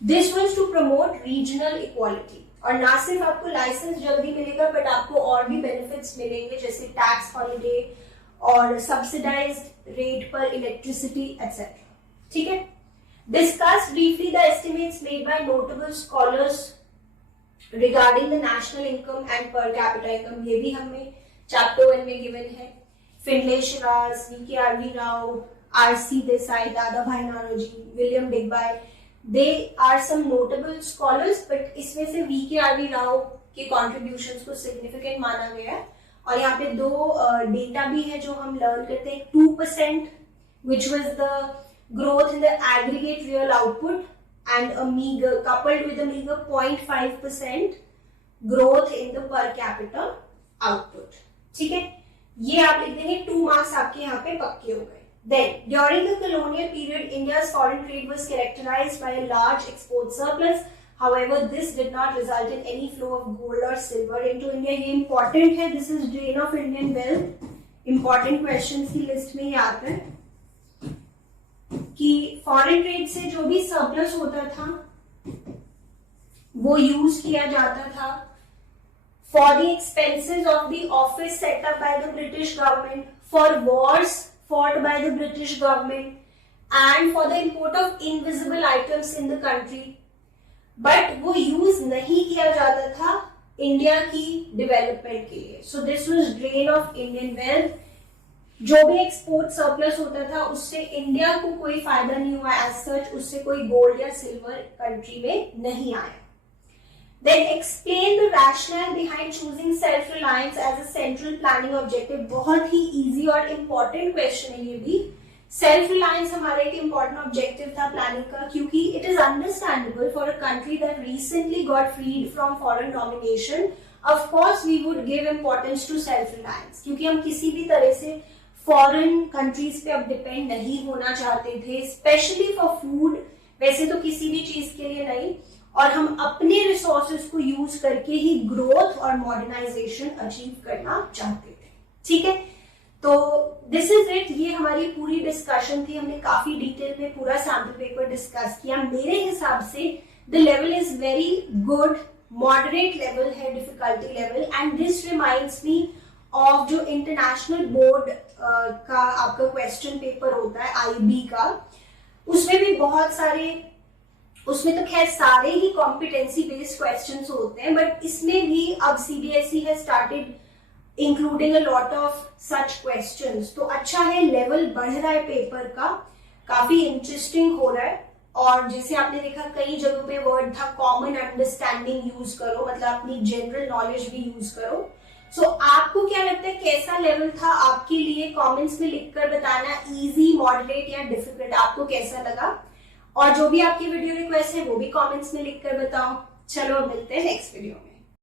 This was to promote regional equality. और ना सिर्फ आपको लाइसेंस जल्दी मिलेगा बट आपको और भी बेनिफिट्स मिलेंगे, जैसे टैक्स हॉलिडे और सब्सिडाइज्ड रेट पर इलेक्ट्रिसिटी एक्सेट्रा. ठीक है. Discuss briefly the estimates made by notable scholars regarding the national income and per capita income. ये भी हमें चैप्टर 1 में गिवन है. Findlay Shirras, VK RV Rao, RC Desai, Dadabhai Naoroji, William Digby, they are some notable scholars. But इसमें से VK RV Rao के contributions को significant माना गया है. और यहाँ पे दो डेटा भी है जो हम लर्न करते हैं. 2% which was the growth in the aggregate real output and a meager coupled with a meager 0.5% growth in the per capita output. ठीक है, ये आप लिख देंगे. 2 मार्क्स आपके यहाँ पे पक्के हो गए. Then during the colonial period, India's foreign trade was characterized by a large export surplus. However, this did not result in any flow of gold or silver into India. ये important है. This is drain of Indian wealth. Important questions की list में ही आता है कि foreign trade से जो भी सरप्लस होता था वो यूज किया जाता था for the expenses of the office setup by the British government, for Wars fought by the British government, and for the import of invisible items in the country. But वो use नहीं किया जाता था India की development के लिए. So this was drain of Indian wealth. जो भी एक्सपोर्ट सरप्लस होता था उससे इंडिया को कोई फायदा नहीं हुआ एज सच. उससे कोई गोल्ड या सिल्वर कंट्री में नहीं आया. Then explain the rationale behind choosing self-reliance as a central planning objective. बहुत ही easy और important question है ये भी. सेल्फ रिलायंस हमारा एक इम्पॉर्टेंट ऑब्जेक्टिव था प्लानिंग का, क्योंकि it is understandable for a country that recently got freed from foreign domination. Of course we would give importance to self reliance, क्योंकि हम किसी भी तरह से फॉरेन कंट्रीज पे अब डिपेंड नहीं होना चाहते थे, स्पेशली फॉर फूड. वैसे तो किसी भी चीज के लिए नहीं, और हम अपने रिसोर्सेज को यूज करके ही ग्रोथ और मॉडर्नाइजेशन अचीव करना चाहते थे. ठीक है, तो दिस इज इट. ये हमारी पूरी डिस्कशन थी. हमने काफी डिटेल में पूरा सैम्पल पेपर डिस्कस किया. मेरे हिसाब से the level is very good, moderate level है difficulty level. And this reminds me of जो इंटरनेशनल बोर्ड का आपका क्वेश्चन पेपर होता है IB का, उसमें भी बहुत सारे, उसमें तो खैर सारे ही कॉम्पिटेंसी बेस्ड क्वेश्चंस होते हैं, बट इसमें भी अब CBSE has started including a lot of such questions. तो अच्छा है, लेवल बढ़ रहा है पेपर का, काफी इंटरेस्टिंग हो रहा है. और जैसे आपने देखा कई जगहों पे वर्ड था कॉमन अंडरस्टैंडिंग यूज करो, मतलब अपनी जनरल नॉलेज भी यूज करो. सो आपको क्या लगता है कैसा लेवल था आपके लिए? कमेंट्स में लिखकर बताना, इजी, मॉडरेट या डिफिकल्ट, आपको कैसा लगा. और जो भी आपकी वीडियो रिक्वेस्ट है वो भी कमेंट्स में लिखकर बताओ. चलो मिलते हैं नेक्स्ट वीडियो में.